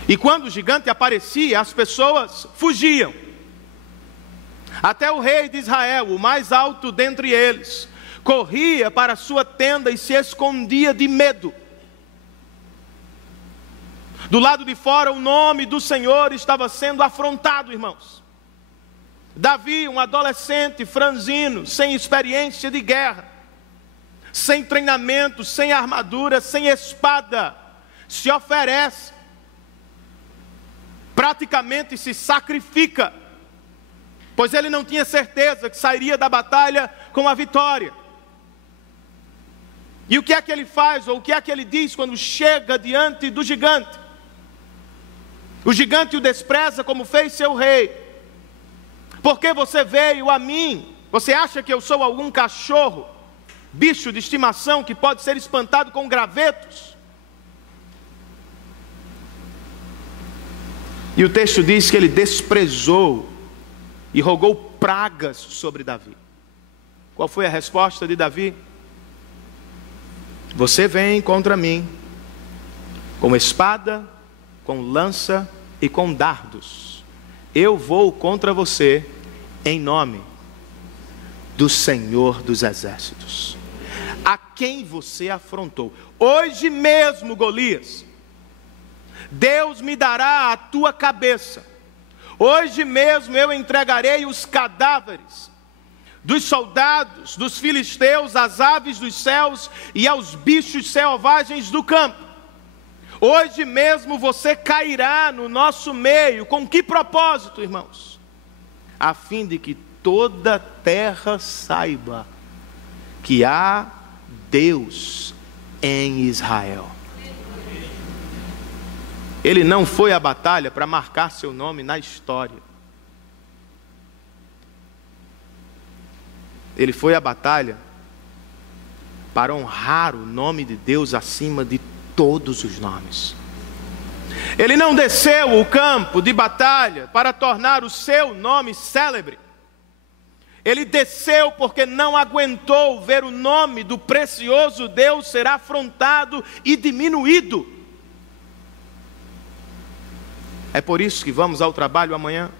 E quando o gigante aparecia, as pessoas fugiam. Até o rei de Israel, o mais alto dentre eles, corria para a sua tenda e se escondia de medo. Do lado de fora, o nome do Senhor estava sendo afrontado, irmãos. Davi, um adolescente franzino, sem experiência de guerra, sem treinamento, sem armadura, sem espada, se oferece, praticamente se sacrifica, pois ele não tinha certeza que sairia da batalha com a vitória. E o que é que ele faz, ou o que é que ele diz quando chega diante do gigante? O gigante o despreza como fez seu rei. Por que você veio a mim? Você acha que eu sou algum cachorro, bicho de estimação que pode ser espantado com gravetos? E o texto diz que ele desprezou e rogou pragas sobre Davi. Qual foi a resposta de Davi? Você vem contra mim com espada, com lança e com dardos. Eu vou contra você em nome do Senhor dos Exércitos, a quem você afrontou. Hoje mesmo, Golias, Deus me dará a tua cabeça. Hoje mesmo eu entregarei os cadáveres dos soldados, dos filisteus, às aves dos céus e aos bichos selvagens do campo. Hoje mesmo você cairá no nosso meio. Com que propósito, irmãos? A fim de que toda a terra saiba que há Deus em Israel. Ele não foi à batalha para marcar seu nome na história. Ele foi à batalha para honrar o nome de Deus acima de todos os nomes. Ele não desceu o campo de batalha para tornar o seu nome célebre. Ele desceu porque não aguentou ver o nome do precioso Deus ser afrontado e diminuído. É por isso que vamos ao trabalho amanhã.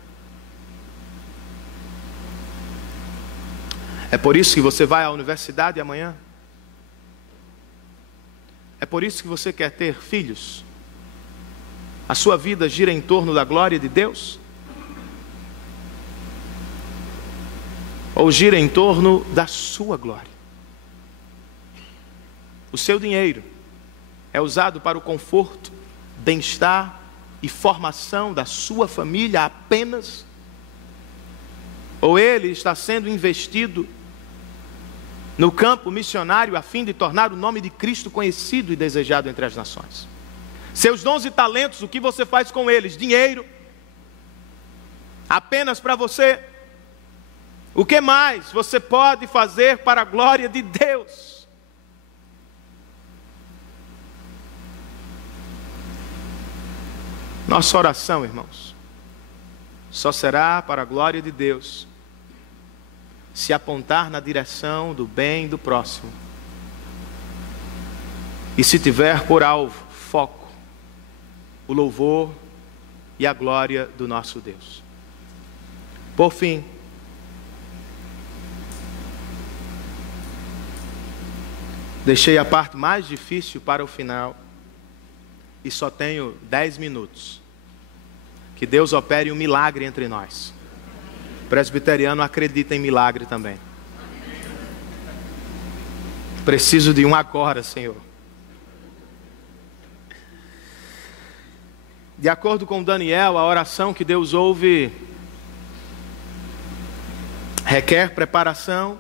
É por isso que você vai à universidade amanhã. É por isso que você quer ter filhos. A sua vida gira em torno da glória de Deus? Ou gira em torno da sua glória? O seu dinheiro é usado para o conforto, bem-estar e formação da sua família apenas? Ou ele está sendo investido no campo missionário a fim de tornar o nome de Cristo conhecido e desejado entre as nações? Seus dons e talentos, o que você faz com eles? Dinheiro? Apenas para você? O que mais você pode fazer para a glória de Deus? Nossa oração, irmãos, só será para a glória de Deus se apontar na direção do bem do próximo e se tiver por alvo, foco, o louvor e a glória do nosso Deus. Por fim, deixei a parte mais difícil para o final e só tenho 10 minutos. Que Deus opere um milagre entre nós. O presbiteriano acredita em milagre também. Preciso de um agora, Senhor. De acordo com Daniel, a oração que Deus ouve requer preparação,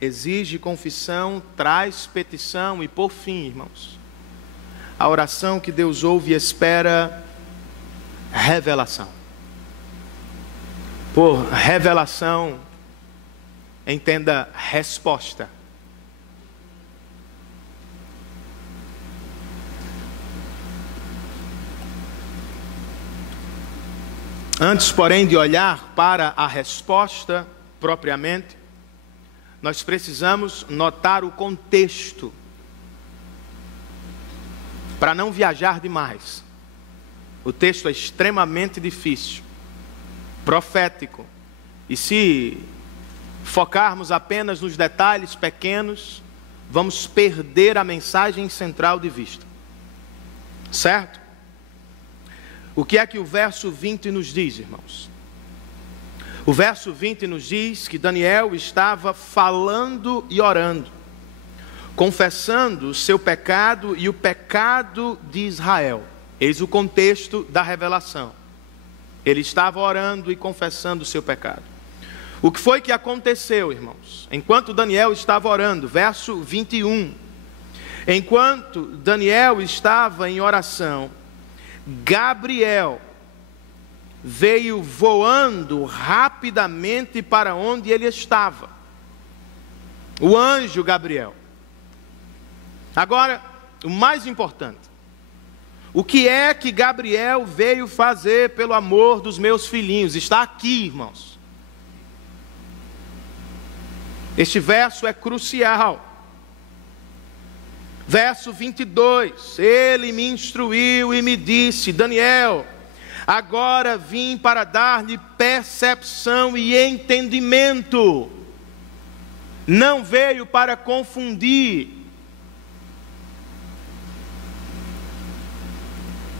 exige confissão, traz petição e, por fim, irmãos, a oração que Deus ouve espera revelação. Por revelação, entenda resposta. Antes, porém, de olhar para a resposta propriamente, nós precisamos notar o contexto, para não viajar demais. O texto é extremamente difícil, profético, e se focarmos apenas nos detalhes pequenos, vamos perder a mensagem central de vista. Certo? O que é que o verso 20 nos diz, irmãos? O verso 20 nos diz que Daniel estava falando e orando, confessando o seu pecado e o pecado de Israel. Eis o contexto da revelação. Ele estava orando e confessando o seu pecado. O que foi que aconteceu, irmãos? Enquanto Daniel estava orando, verso 21. Enquanto Daniel estava em oração, Gabriel veio voando rapidamente para onde ele estava. O anjo Gabriel. Agora, o mais importante, O que é que Gabriel veio fazer pelo amor dos meus filhinhos? Está aqui, irmãos. Este verso é crucial. Verso 22, ele me instruiu e me disse: Daniel, agora vim para dar-lhe percepção e entendimento. Não veio para confundir,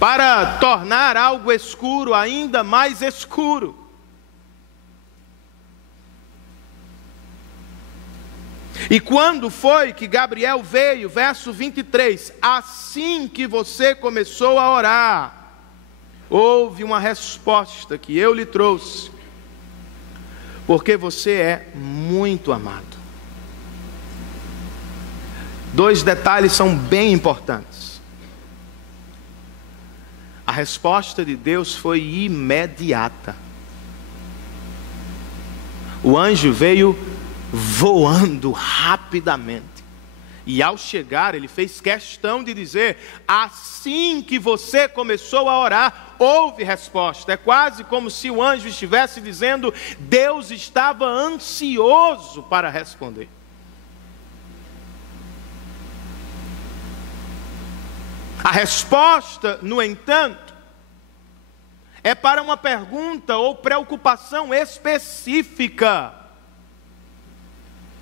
para tornar algo escuro ainda mais escuro. E quando foi que Gabriel veio? Verso 23, assim que você começou a orar, houve uma resposta que eu lhe trouxe, porque você é muito amado. Dois detalhes são bem importantes. A resposta de Deus foi imediata. O anjo veio voando rapidamente. E ao chegar, ele fez questão de dizer: assim que você começou a orar, houve resposta. É quase como se o anjo estivesse dizendo: Deus estava ansioso para responder. A resposta, no entanto, é para uma pergunta ou preocupação específica.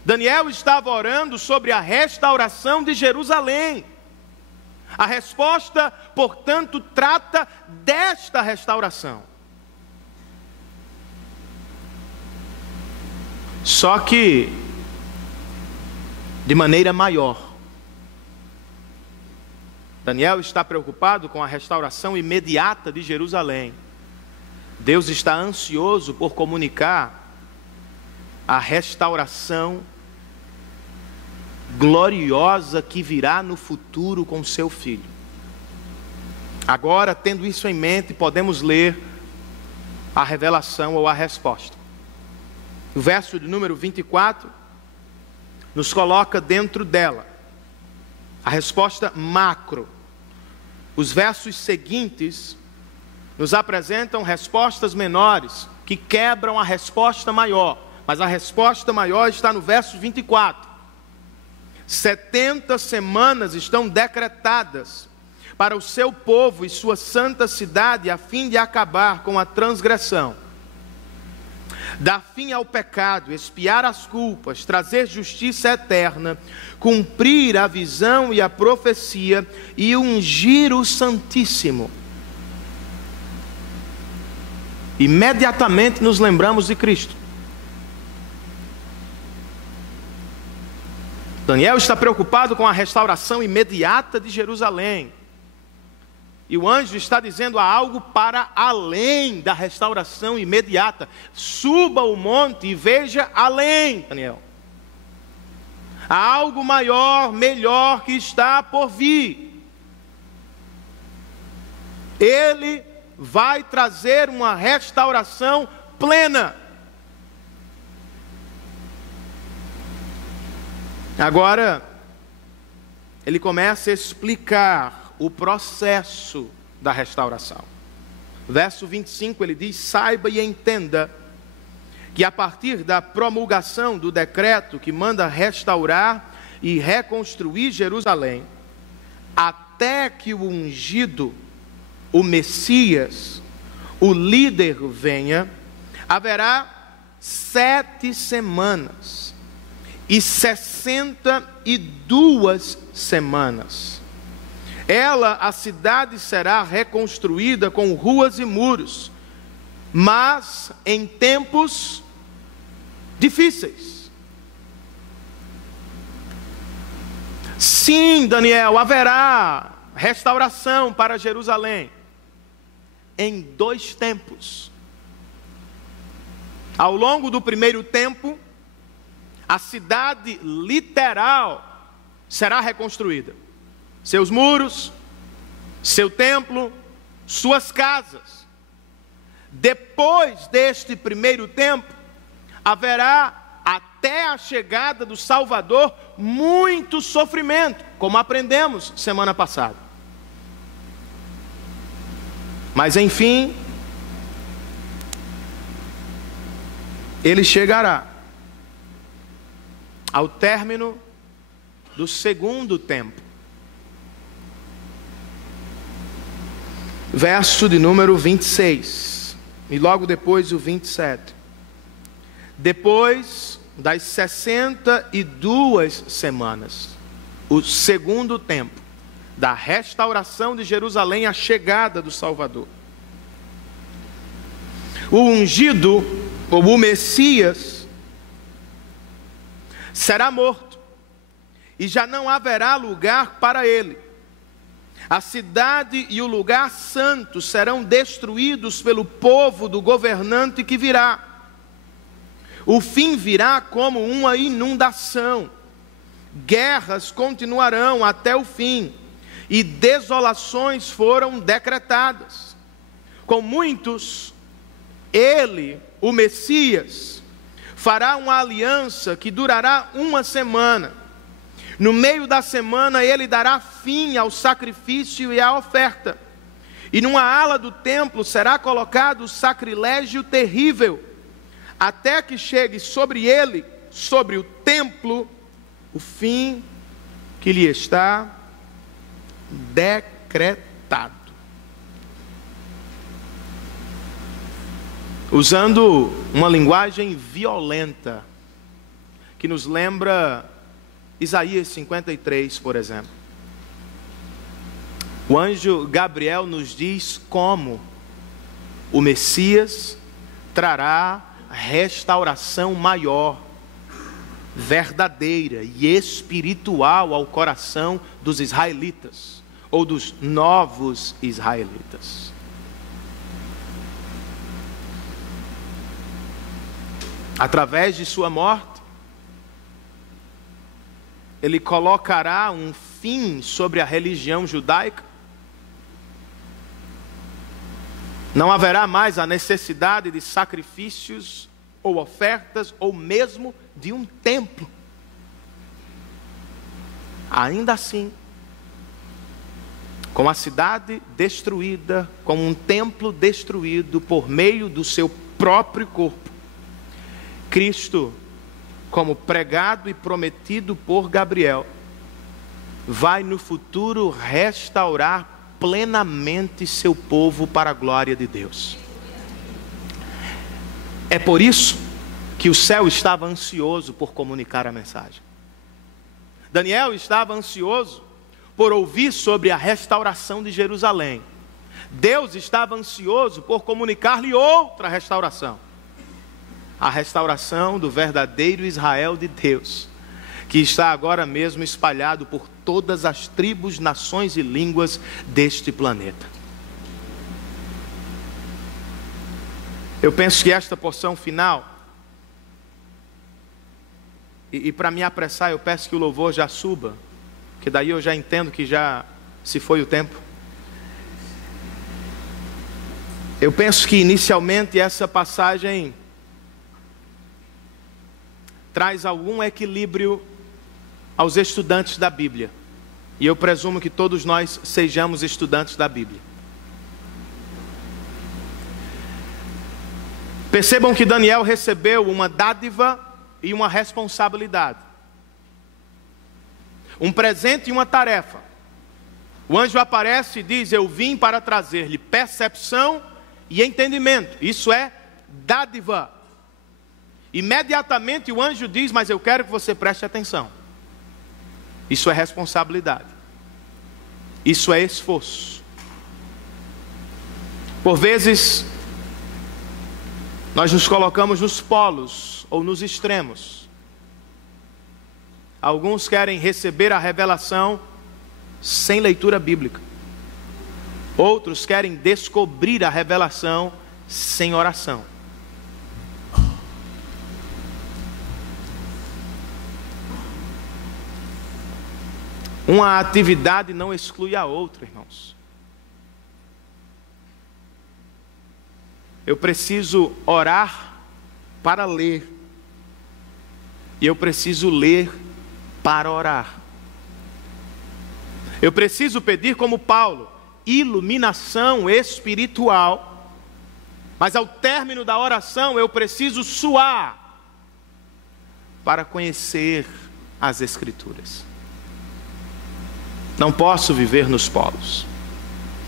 Daniel estava orando sobre a restauração de Jerusalém. A resposta, portanto, trata desta restauração. Só que de maneira maior. Daniel está preocupado com a restauração imediata de Jerusalém. Deus está ansioso por comunicar a restauração gloriosa que virá no futuro com seu filho. Agora, tendo isso em mente, podemos ler a revelação ou a resposta. O verso de número 24 nos coloca dentro dela a resposta macro. Os versos seguintes nos apresentam respostas menores que quebram a resposta maior. Mas a resposta maior está no verso 24. 70 semanas estão decretadas para o seu povo e sua santa cidade, a fim de acabar com a transgressão, dar fim ao pecado, expiar as culpas, trazer justiça eterna, cumprir a visão e a profecia e ungir o Santíssimo. Imediatamente nos lembramos de Cristo. Daniel está preocupado com a restauração imediata de Jerusalém. E o anjo está dizendo: há algo para além da restauração imediata. Suba o monte e veja além, Daniel. Há algo maior, melhor que está por vir. Ele vai trazer uma restauração plena. Agora, ele começa a explicar o processo da restauração. Verso 25, ele diz: saiba e entenda que a partir da promulgação do decreto que manda restaurar e reconstruir Jerusalém, até que o ungido, o Messias, o líder venha, haverá 7 semanas. E 62 semanas. A cidade será reconstruída com ruas e muros, mas em tempos difíceis. Sim, Daniel, haverá restauração para Jerusalém em 2 tempos. Ao longo do primeiro tempo, a cidade literal será reconstruída. Seus muros, seu templo, suas casas. Depois deste primeiro tempo, haverá, até a chegada do Salvador, muito sofrimento, como aprendemos semana passada. Mas enfim, ele chegará ao término do segundo tempo. Verso de número 26, e logo depois o 27. Depois das 62 semanas, o segundo tempo da restauração de Jerusalém, a chegada do Salvador, o ungido, ou o Messias, será morto, e já não haverá lugar para ele. A cidade e o lugar santo serão destruídos pelo povo do governante que virá. O fim virá como uma inundação. Guerras continuarão até o fim, e desolações foram decretadas. Com muitos, ele, o Messias, fará uma aliança que durará uma semana. No meio da semana ele dará fim ao sacrifício e à oferta. E numa ala do templo será colocado o sacrilégio terrível, até que chegue sobre ele, sobre o templo, o fim que lhe está decretado. Usando uma linguagem violenta, que nos lembra Isaías 53, por exemplo. O anjo Gabriel nos diz como o Messias trará restauração maior, verdadeira e espiritual ao coração dos israelitas, ou dos novos israelitas. Através de sua morte, ele colocará um fim sobre a religião judaica. Não haverá mais a necessidade de sacrifícios ou ofertas, ou mesmo de um templo. Ainda assim, com a cidade destruída, com um templo destruído por meio do seu próprio corpo, Cristo, como pregado e prometido por Gabriel, vai no futuro restaurar plenamente seu povo para a glória de Deus. É por isso que o céu estava ansioso por comunicar a mensagem. Daniel estava ansioso por ouvir sobre a restauração de Jerusalém. Deus estava ansioso por comunicar-lhe outra restauração. A restauração do verdadeiro Israel de Deus, que está agora mesmo espalhado por todas as tribos, nações e línguas deste planeta. Eu penso que esta porção final, e para me apressar eu peço que o louvor já suba, que daí eu já entendo que já se foi o tempo. Eu penso que inicialmente essa passagem traz algum equilíbrio aos estudantes da Bíblia. E eu presumo que todos nós sejamos estudantes da Bíblia. Percebam que Daniel recebeu uma dádiva e uma responsabilidade. Um presente e uma tarefa. O anjo aparece e diz: eu vim para trazer-lhe percepção e entendimento. Isso é dádiva. Imediatamente o anjo diz: mas eu quero que você preste atenção. Isso é responsabilidade. Isso é esforço. Por vezes, nós nos colocamos nos polos ou nos extremos. Alguns querem receber a revelação sem leitura bíblica. Outros querem descobrir a revelação sem oração. Uma atividade não exclui a outra, irmãos. Eu preciso orar para ler. E eu preciso ler para orar. Eu preciso pedir como Paulo: iluminação espiritual, mas ao término da oração eu preciso suar para conhecer as Escrituras. Não posso viver nos polos.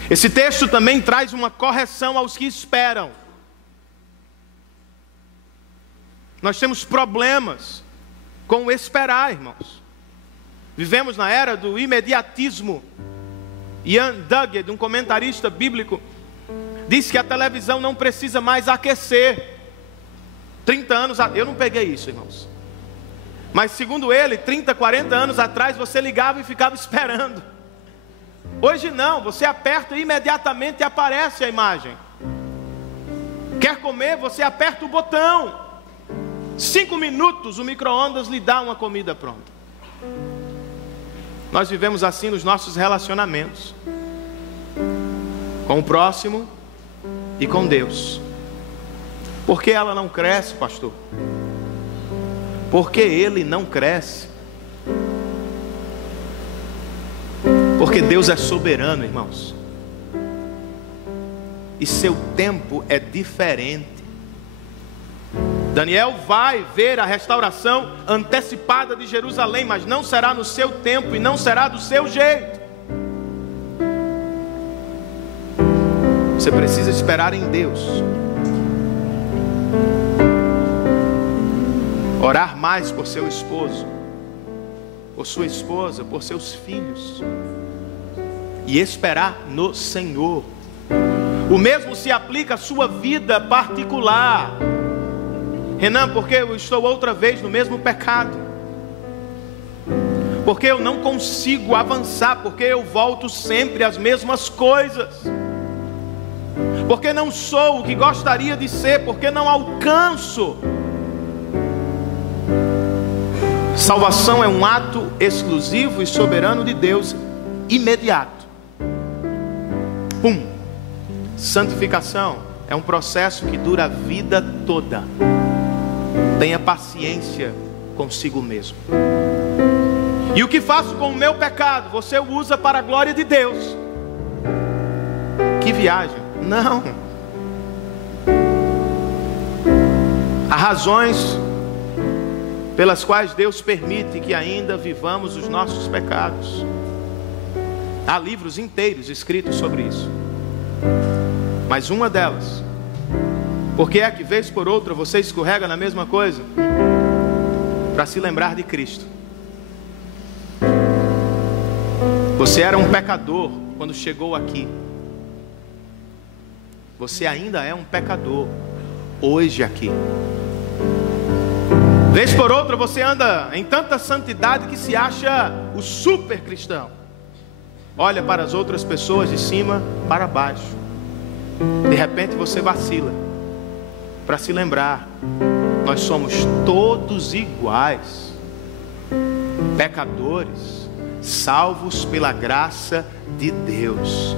Esse texto também traz uma correção aos que esperam. Nós temos problemas com o esperar, irmãos. Vivemos na era do imediatismo. Ian Duggett, um comentarista bíblico, disse que a televisão não precisa mais aquecer. 30 anos, eu não peguei isso, irmãos. Mas segundo ele, 30, 40 anos atrás, você ligava e ficava esperando. Hoje não, você aperta e imediatamente aparece a imagem. Quer comer, você aperta o botão. 5 minutos, o micro-ondas lhe dá uma comida pronta. Nós vivemos assim nos nossos relacionamentos, com o próximo e com Deus. Por que ela não cresce, pastor? Porque ele não cresce. Porque Deus é soberano, irmãos. E seu tempo é diferente. Daniel vai ver a restauração antecipada de Jerusalém, mas não será no seu tempo e não será do seu jeito. Você precisa esperar em Deus. Orar mais por seu esposo, por sua esposa, por seus filhos. E esperar no Senhor. O mesmo se aplica à sua vida particular. Renan, porque eu estou outra vez no mesmo pecado? Porque eu não consigo avançar? Porque eu volto sempre às mesmas coisas? Porque não sou o que gostaria de ser? Porque não alcanço? Salvação é um ato exclusivo e soberano de Deus, imediato. Pum! Santificação é um processo que dura a vida toda. Tenha paciência consigo mesmo. E o que faço com o meu pecado? Você o usa para a glória de Deus. Que viagem? Não. Há razões pelas quais Deus permite que ainda vivamos os nossos pecados. Há livros inteiros escritos sobre isso. Mas uma delas, porque é que vez por outra você escorrega na mesma coisa? Para se lembrar de Cristo. Você era um pecador quando chegou aqui. Você ainda é um pecador hoje aqui. Vez por outra você anda em tanta santidade que se acha o super cristão. Olha para as outras pessoas de cima para baixo. De repente você vacila. Para se lembrar, nós somos todos iguais. Pecadores, salvos pela graça de Deus.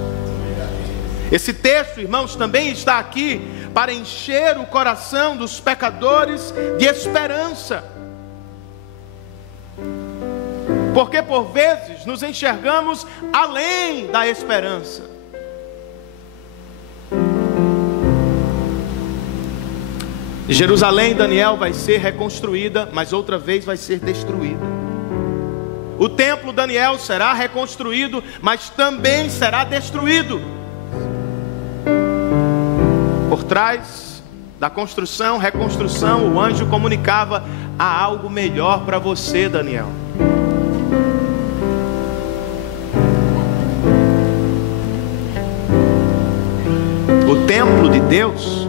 Esse texto, irmãos, também está aqui para encher o coração dos pecadores de esperança. Porque por vezes nos enxergamos além da esperança. Jerusalém, Daniel, vai ser reconstruída, mas outra vez vai ser destruída. O templo, Daniel, será reconstruído, mas também será destruído. Por trás da construção, reconstrução, o anjo comunicava: há algo melhor para você, Daniel. O templo de Deus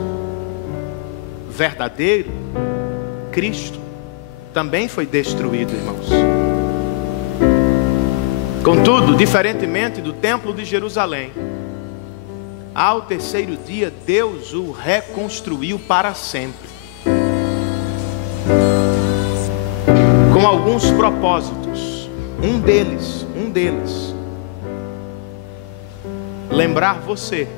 verdadeiro, Cristo, também foi destruído, irmãos. Contudo, diferentemente do templo de Jerusalém, ao terceiro dia Deus o reconstruiu para sempre, com alguns propósitos. Um deles, lembrar você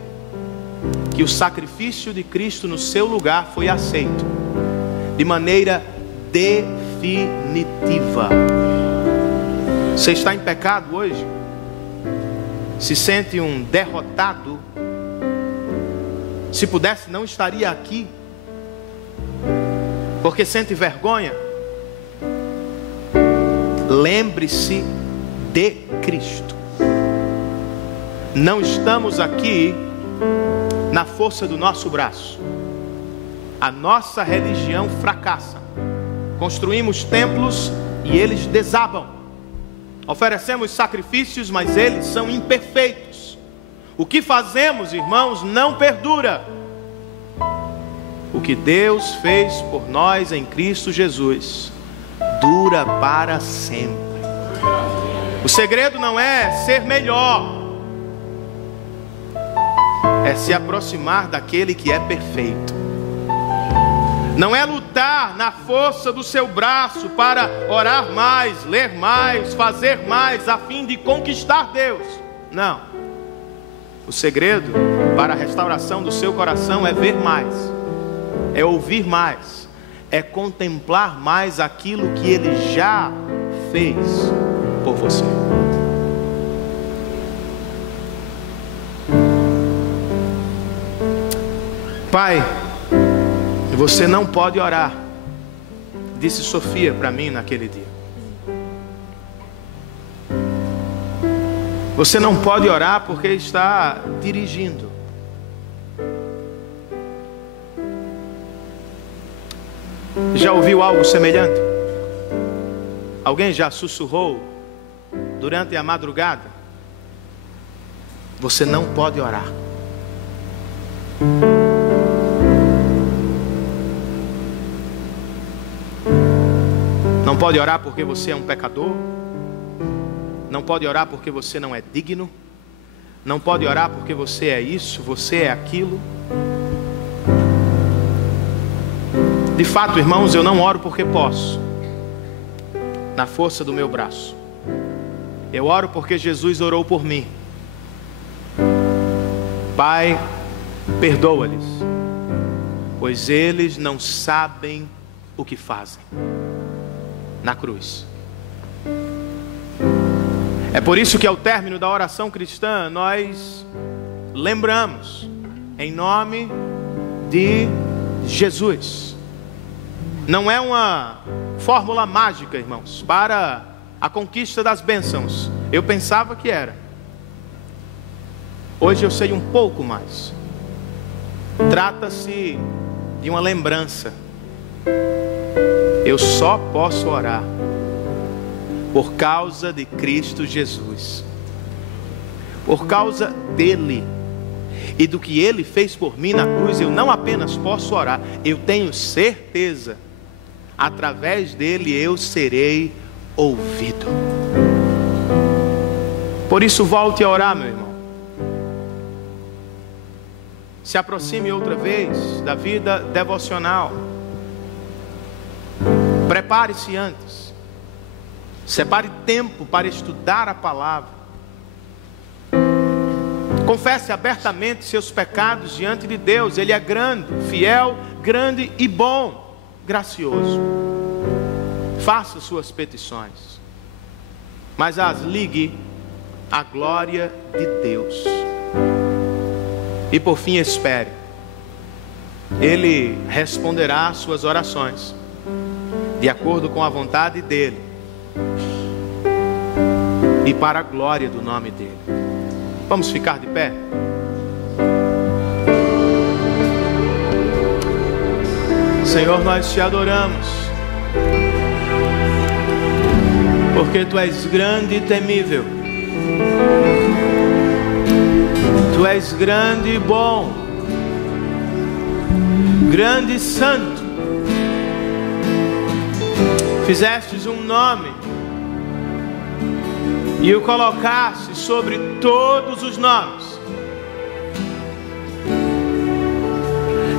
que o sacrifício de Cristo no seu lugar foi aceito de maneira definitiva. Você está em pecado hoje? se sente um derrotado, se pudesse não estaria aqui, porque sente vergonha, lembre-se de Cristo. Não estamos aqui na força do nosso braço. A nossa religião fracassa. Construímos templos e eles desabam. Oferecemos sacrifícios, mas eles são imperfeitos. O que fazemos, irmãos, não perdura. O que Deus fez por nós em Cristo Jesus dura para sempre. O segredo não é ser melhor, é se aproximar daquele que é perfeito. Não é lutar na força do seu braço para orar mais, ler mais, fazer mais, a fim de conquistar Deus. Não. O segredo para a restauração do seu coração é ver mais, é ouvir mais, é contemplar mais aquilo que Ele já fez por você. Pai, você não pode orar, disse Sofia para mim naquele dia. Você não pode orar porque está dirigindo. Já ouviu algo semelhante? Alguém já sussurrou durante a madrugada? Você não pode orar. Não pode orar porque você é um pecador. Não pode orar porque você não é digno. Não pode orar porque você é isso, você é aquilo. De fato, irmãos, eu não oro porque posso, na força do meu braço. Eu oro porque Jesus orou por mim. Pai, perdoa-lhes, pois eles não sabem o que fazem. Na cruz. É por isso que ao término da oração cristã nós lembramos em nome de Jesus. Não é uma fórmula mágica, irmãos, para a conquista das bênçãos. Eu pensava que era. Hoje eu sei um pouco mais. Trata-se de uma lembrança. Eu só posso orar por causa de Cristo Jesus. Por causa dele e do que ele fez por mim na cruz, eu não apenas posso orar, eu tenho certeza, através dele eu serei ouvido. Por isso volte a orar, meu irmão. Se aproxime outra vez da vida devocional. Prepare-se antes. Separe tempo para estudar a palavra. Confesse abertamente seus pecados diante de Deus. Ele é grande, fiel, grande e bom, gracioso. Faça suas petições, mas as ligue à glória de Deus. E por fim espere. Ele responderá às suas orações de acordo com a vontade dele e para a glória do nome dele. Vamos ficar de pé? Senhor, nós te adoramos, porque tu és grande e temível. Tu és grande e bom, grande e santo. Fizestes um nome e o colocaste sobre todos os nomes.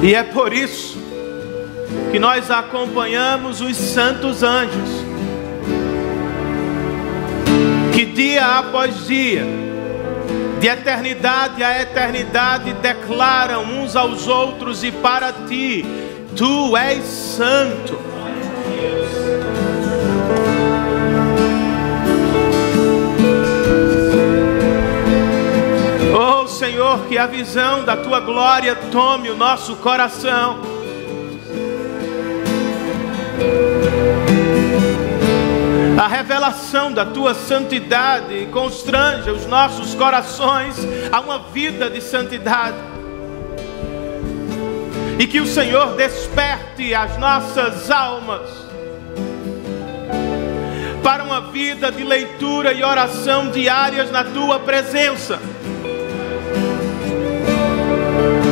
E é por isso que nós acompanhamos os santos anjos, que dia após dia, de eternidade a eternidade, declaram uns aos outros e para ti: tu és santo. Senhor, que a visão da Tua glória tome o nosso coração. A revelação da Tua santidade constranja os nossos corações a uma vida de santidade. E que o Senhor desperte as nossas almas para uma vida de leitura e oração diárias na Tua presença.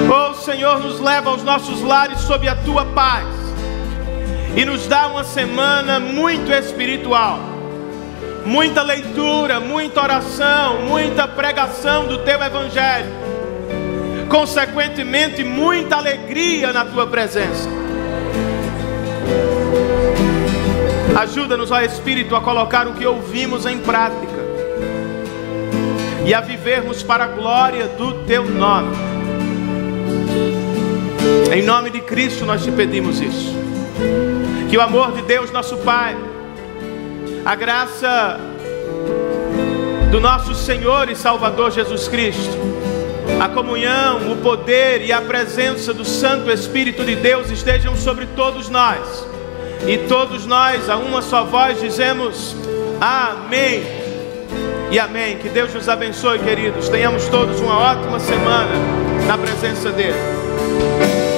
Oh Senhor, nos leva aos nossos lares sob a Tua paz e nos dá uma semana muito espiritual, muita leitura, muita oração, muita pregação do Teu Evangelho, consequentemente muita alegria na Tua presença. Ajuda-nos, ó Espírito, a colocar o que ouvimos em prática e a vivermos para a glória do Teu nome. Em nome de Cristo nós te pedimos isso. Que o amor de Deus nosso Pai, a graça do nosso Senhor e Salvador Jesus Cristo, a comunhão, o poder e a presença do Santo Espírito de Deus estejam sobre todos nós. E todos nós, a uma só voz, dizemos amém e amém. Que Deus nos abençoe, queridos. Tenhamos todos uma ótima semana na presença dEle.